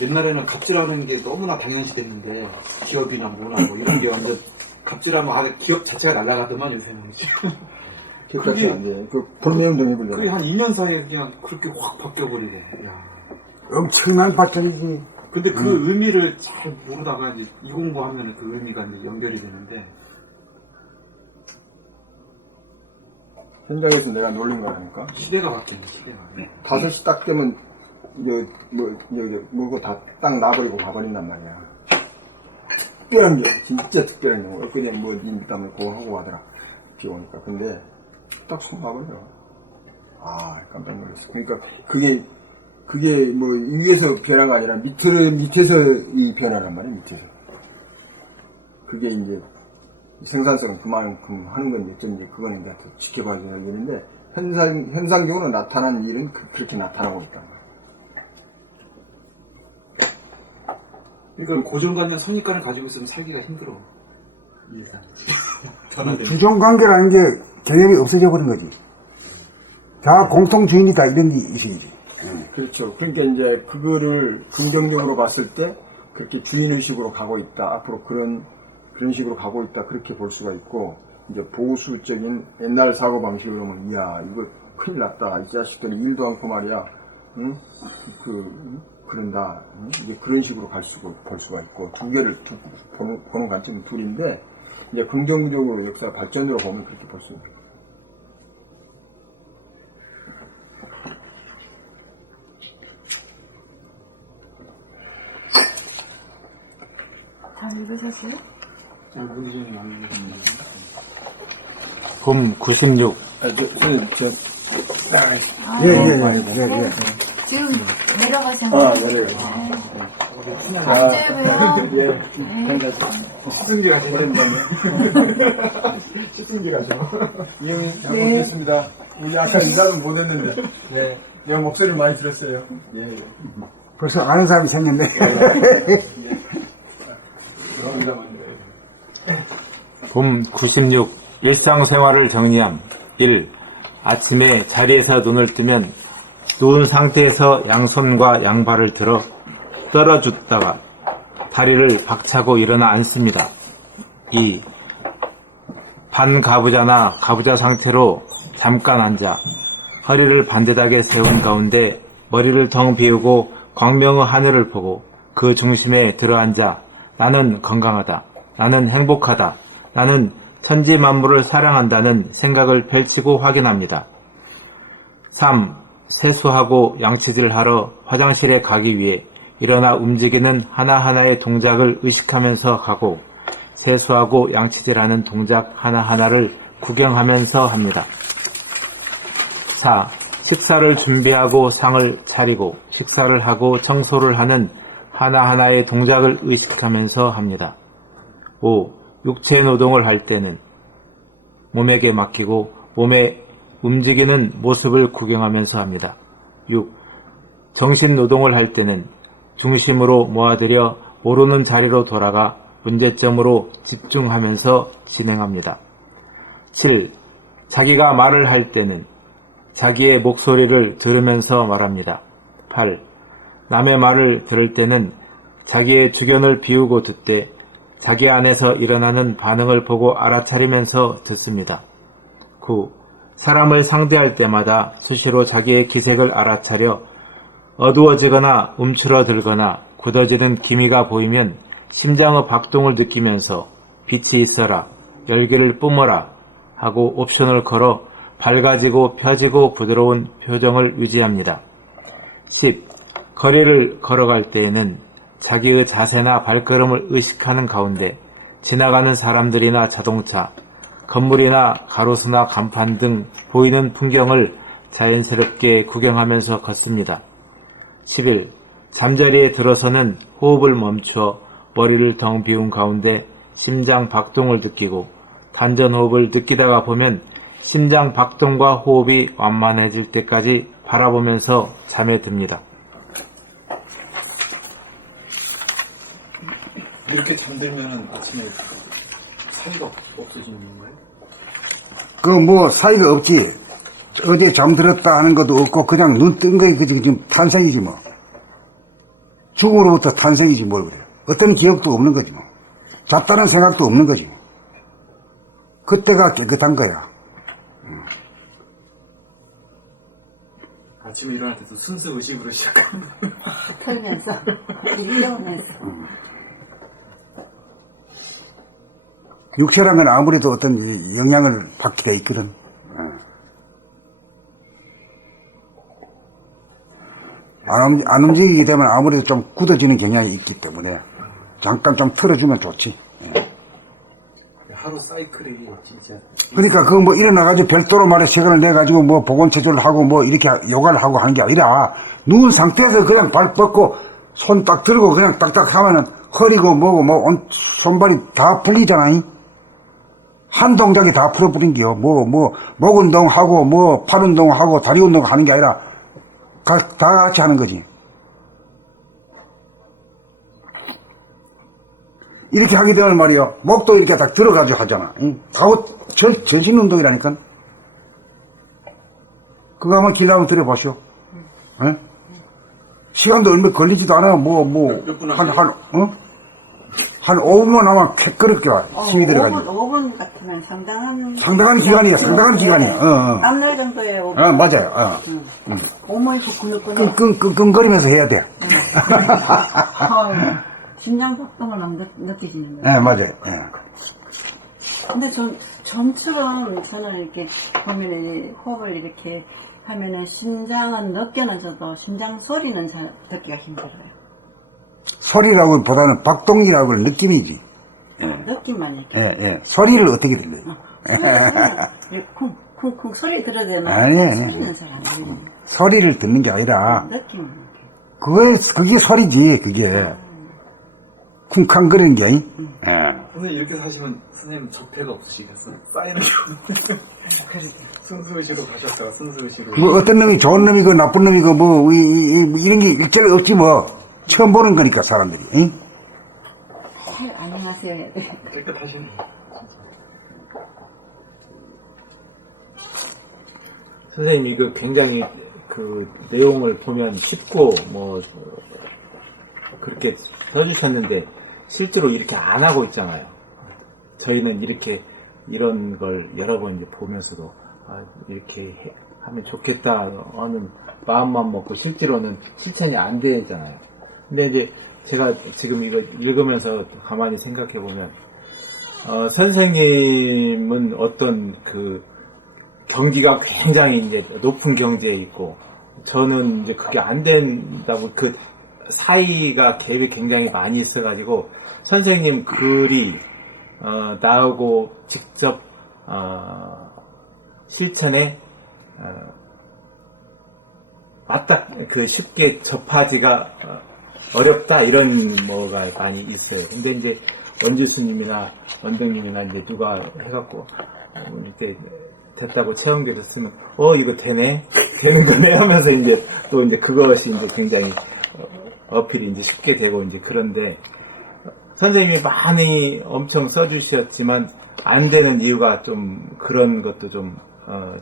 옛날에는 갑질하는 게 너무나 당연시 됐는데 기업이나 뭐나 뭐 이런 게 완전 갑질하면 기업 자체가 날아가더만 요새는 지금. 그게 안 돼. 그 불매운동 그게 해보려고. 한 2년 사이에 그냥 그렇게 확 바뀌어버리고. 야. 엄청난 발전이지. 근데 그 의미를 잘 모르다가 이제 이 공부하면 그 의미가 이제 연결이 되는데. 현장에서 내가 놀린 거라니까. 시대가 바뀌는 시대가. 5시 딱 되면 뭐고 다 딱 놔버리고 가버린단 말이야. 특별한 게 진짜 특별한 게 엊그제 뭐 인땀을 그거 하고 가더라. 비 오니까. 근데 딱 손 놔버려. 깜짝 놀랐어. 그러니까 그게 뭐 위에서 변화가 아니라 밑에서 이 변화란 말이야. 밑에서. 그게 이제 생산성은 그만큼 하는 건데 좀 이제 그거는 이제 더 지켜봐야 되는 일인데 현상적으로 나타난 일은 그렇게 나타나고 있다. 그러니까 고정관념 선입관을 가지고 있으면 살기가 힘들어. 이 세상. 주종관계라는 게 개념이 없어져 버린 거지. 다 공통주인이다 이런 의식이지. 그렇죠. 그러니까 이제 그거를 긍정적으로 봤을 때 그렇게 주인의식으로 가고 있다. 앞으로 그런 식으로 가고 있다. 그렇게 볼 수가 있고, 이제 보수적인 옛날 사고방식으로 보면, 이야, 이거 큰일 났다. 이 자식들이 일도 않고 말이야. 응? 그런다. 응? 이제 그런 식으로 볼 수가 있고, 두 개를 보는 관점이 둘인데, 이제 긍정적으로 역사 발전으로 보면 그렇게 볼 수 있는 거예요. 다 읽으셨어요? 금 96. 예. 지금 내려가신 아, 거예요? 내려요. 언제 봬요? 예. 시승기 가죠. 오랜만에. 시승기 가죠. 이형님 잘 먹겠습니다. 우리 아까 인사는 못 했는데. 예. 내가 목소리를 많이 들었어요. 예. 벌써 아는 사람이 생겼네. 봄 96 일상생활을 정리함. 1. 아침에 자리에서 눈을 뜨면 누운 상태에서 양손과 양발을 들어 떨어줬다가 다리를 박차고 일어나 앉습니다. 2. 반가부좌나 가부좌 상태로 잠깐 앉아 허리를 반듯하게 세운 가운데 머리를 덩 비우고 광명의 하늘을 보고 그 중심에 들어앉아 나는 건강하다, 나는 행복하다, 나는 천지 만물을 사랑한다는 생각을 펼치고 확인합니다. 3. 세수하고 양치질을 하러 화장실에 가기 위해 일어나 움직이는 하나하나의 동작을 의식하면서 가고 세수하고 양치질하는 동작 하나하나를 구경하면서 합니다. 4. 식사를 준비하고 상을 차리고 식사를 하고 청소를 하는 하나하나의 동작을 의식하면서 합니다. 5. 육체 노동을 할 때는 몸에게 맡기고 몸의 움직이는 모습을 구경하면서 합니다. 6. 정신 노동을 할 때는 중심으로 모아들여 모르는 자리로 돌아가 문제점으로 집중하면서 진행합니다. 7. 자기가 말을 할 때는 자기의 목소리를 들으면서 말합니다. 8. 남의 말을 들을 때는 자기의 주견을 비우고 듣되 자기 안에서 일어나는 반응을 보고 알아차리면서 듣습니다. 9. 사람을 상대할 때마다 수시로 자기의 기색을 알아차려 어두워지거나 움츠러들거나 굳어지는 기미가 보이면 심장의 박동을 느끼면서 빛이 있어라, 열기를 뿜어라 하고 옵션을 걸어 밝아지고 펴지고 부드러운 표정을 유지합니다. 10. 거리를 걸어갈 때에는 자기의 자세나 발걸음을 의식하는 가운데 지나가는 사람들이나 자동차, 건물이나 가로수나 간판 등 보이는 풍경을 자연스럽게 구경하면서 걷습니다. 11. 잠자리에 들어서는 호흡을 멈추어 머리를 덩 비운 가운데 심장 박동을 느끼고 단전호흡을 느끼다가 보면 심장 박동과 호흡이 완만해질 때까지 바라보면서 잠에 듭니다. 이렇게 잠들면 아침에 사이가 없어지는 건가요? 그 뭐 사이가 없지. 어제 잠들었다 하는 것도 없고 그냥 눈 뜬 거에 그지 지금 탄생이지 뭐. 죽음으로부터 탄생이지 뭘 그래. 어떤 기억도 없는 거지 뭐. 잤다는 생각도 없는 거지 뭐. 그때가 깨끗한 거야. 아침에 일어날 때도 순수 의식으로 시작합니다. 털면서 일어나면서 육체라는 건 아무래도 어떤 영향을 받게 돼 있거든. 안 움직이게 되면 아무래도 좀 굳어지는 경향이 있기 때문에 잠깐 좀 틀어주면 좋지. 하루 사이클이 진짜. 그러니까 그거 뭐 일어나가지고 별도로 말해 시간을 내가지고 뭐 보건체조를 하고 뭐 이렇게 요가를 하고 하는 게 아니라 누운 상태에서 그냥 발 뻗고 손 딱 들고 그냥 딱딱 하면은 허리고 뭐고 뭐 손발이 다 풀리잖아. 한 동작이 다 풀어버린겨. 목 운동하고 뭐 팔 운동하고 다리 운동하는 게 아니라 다 같이 하는 거지. 이렇게 하게 되면 말이야 목도 이렇게 딱 들어가지고 하잖아. 가고 전신 운동이라니까. 그거 한번 길 한번 들어보시오. 응? 시간도 얼마 걸리지도 않아요. 한 5분만 하면 쾌거럽게 와. 힘이 들어가지고. 5분 같으면 상당한 기간이야. 상당한 기간이야. 땀날 정도의 5분. 맞아요. 몸이 부끈부끈해. 끙끙거리면서 해야 돼. 심장 박동을 막 느끼시는 거예요. 네, 맞아요. 근데 좀처럼 저는 이렇게 보면은 호흡을 이렇게 하면은 심장은 느껴져도 심장 소리는 잘 듣기가 힘들어요. 소리라고 보다는 박동이라고 하는 느낌이지. 느낌만 이렇게. 소리를 어떻게 들려요? 소리가 쿵쿵쿵 소리 들어야 되나? 아니. 소리는 잘 안 들리네. 소리를 듣는 게 아니라, 느낌. 그게 소리지, 그게. 쿵쾅거리는 게. 예. 선생님 이렇게 사시면 선생님 적폐가 없으시겠어요? 쌓이는 게 순수의시로 가셨다가 순수의시로. 뭐 어떤 놈이 좋은 놈이고 나쁜 놈이고 뭐 이런 게 일절이 없지 뭐. 처음 보는 거니까 사람들이. 응? 안녕하세요. 깨끗하시네. 선생님 이거 굉장히 그 내용을 보면 쉽고 뭐 그렇게 써주셨는데 실제로 이렇게 안 하고 있잖아요. 저희는 이렇게 이런 걸 여러 번 이제 보면서도 이렇게 하면 좋겠다 하는 마음만 먹고 실제로는 실천이 안 되잖아요. 근데 이제 제가 지금 이거 읽으면서 가만히 생각해 보면 선생님은 어떤 그 경기가 굉장히 이제 높은 경지에 있고 저는 이제 그게 안 된다고 그 사이가 갭이 굉장히 많이 있어가지고 선생님 글이 나오고 직접 실천에 맞다 그 쉽게 접하지가 어렵다 이런 뭐가 많이 있어요. 근데 이제 원주스님이나 원등님이나 이제 누가 해갖고 이때 됐다고 체험교를 쓰면 이거 되네 되는 거네 하면서 이제 또 이제 그것이 이제 굉장히 어필이 이제 쉽게 되고 이제 그런데 선생님이 많이 엄청 써주셨지만 안 되는 이유가 좀 그런 것도 좀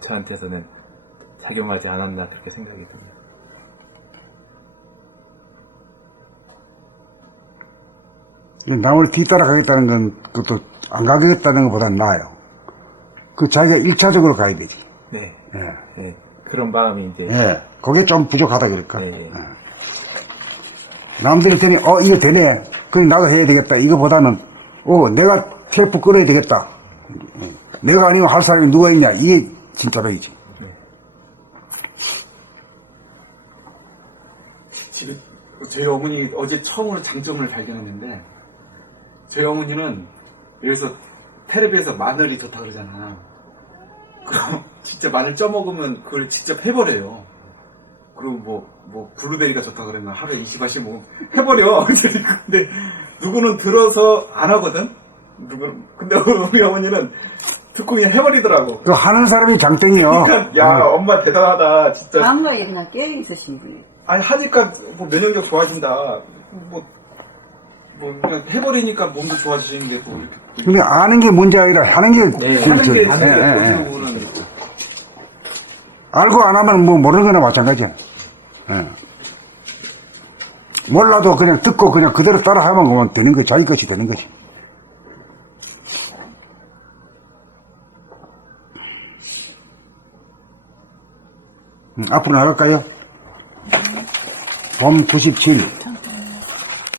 저한테서는 작용하지 않았나 그렇게 생각이 듭니다. 남을 뒤따라 가겠다는 건 그것도 안 가겠다는 것보단 나아요. 그 자기가 1차적으로 가야 되지. 네. 예. 예. 그런 마음이 이제. 예. 그게 좀 부족하다 그럴까. 예, 예. 남들이 되니, 이거 되네. 그럼 나도 해야 되겠다. 이거보다는, 내가 테이프 끊어야 되겠다. 내가 아니면 할 사람이 누가 있냐. 이게 진짜로이지. 집에 저희 어머니 어제 처음으로 장점을 발견했는데 저희 어머니는 여기서 테레비에서 마늘이 좋다 그러잖아. 그럼 진짜 마늘 쪄먹으면 그걸 직접 해버려요. 그리고 뭐 블루베리가 좋다 그러면 하루에 20알씩 먹으면 해버려. 근데 누구는 들어서 안 하거든. 근데 우리 어머니는 듣고 그냥 해버리더라고. 그 하는 사람이 장땡이요. 그러니까 야 엄마 대단하다 진짜. 마음가에 그냥 깨어있으신 분이에요. 아니 하니까 뭐 면역력 좋아진다. 뭐 그냥 해버리니까 몸도 좋아지는 게 뭐 이렇게. 근데 아는 게 문제 아니라 하는 게 제일 하는 게 알고 안 하면 뭐 모르는 거나 마찬가지야. 예. 몰라도 그냥 듣고 그냥 그대로 따라 하면 그만 되는 거, 자기 것이 되는 거지. 앞으로 나갈까요? 봄 97.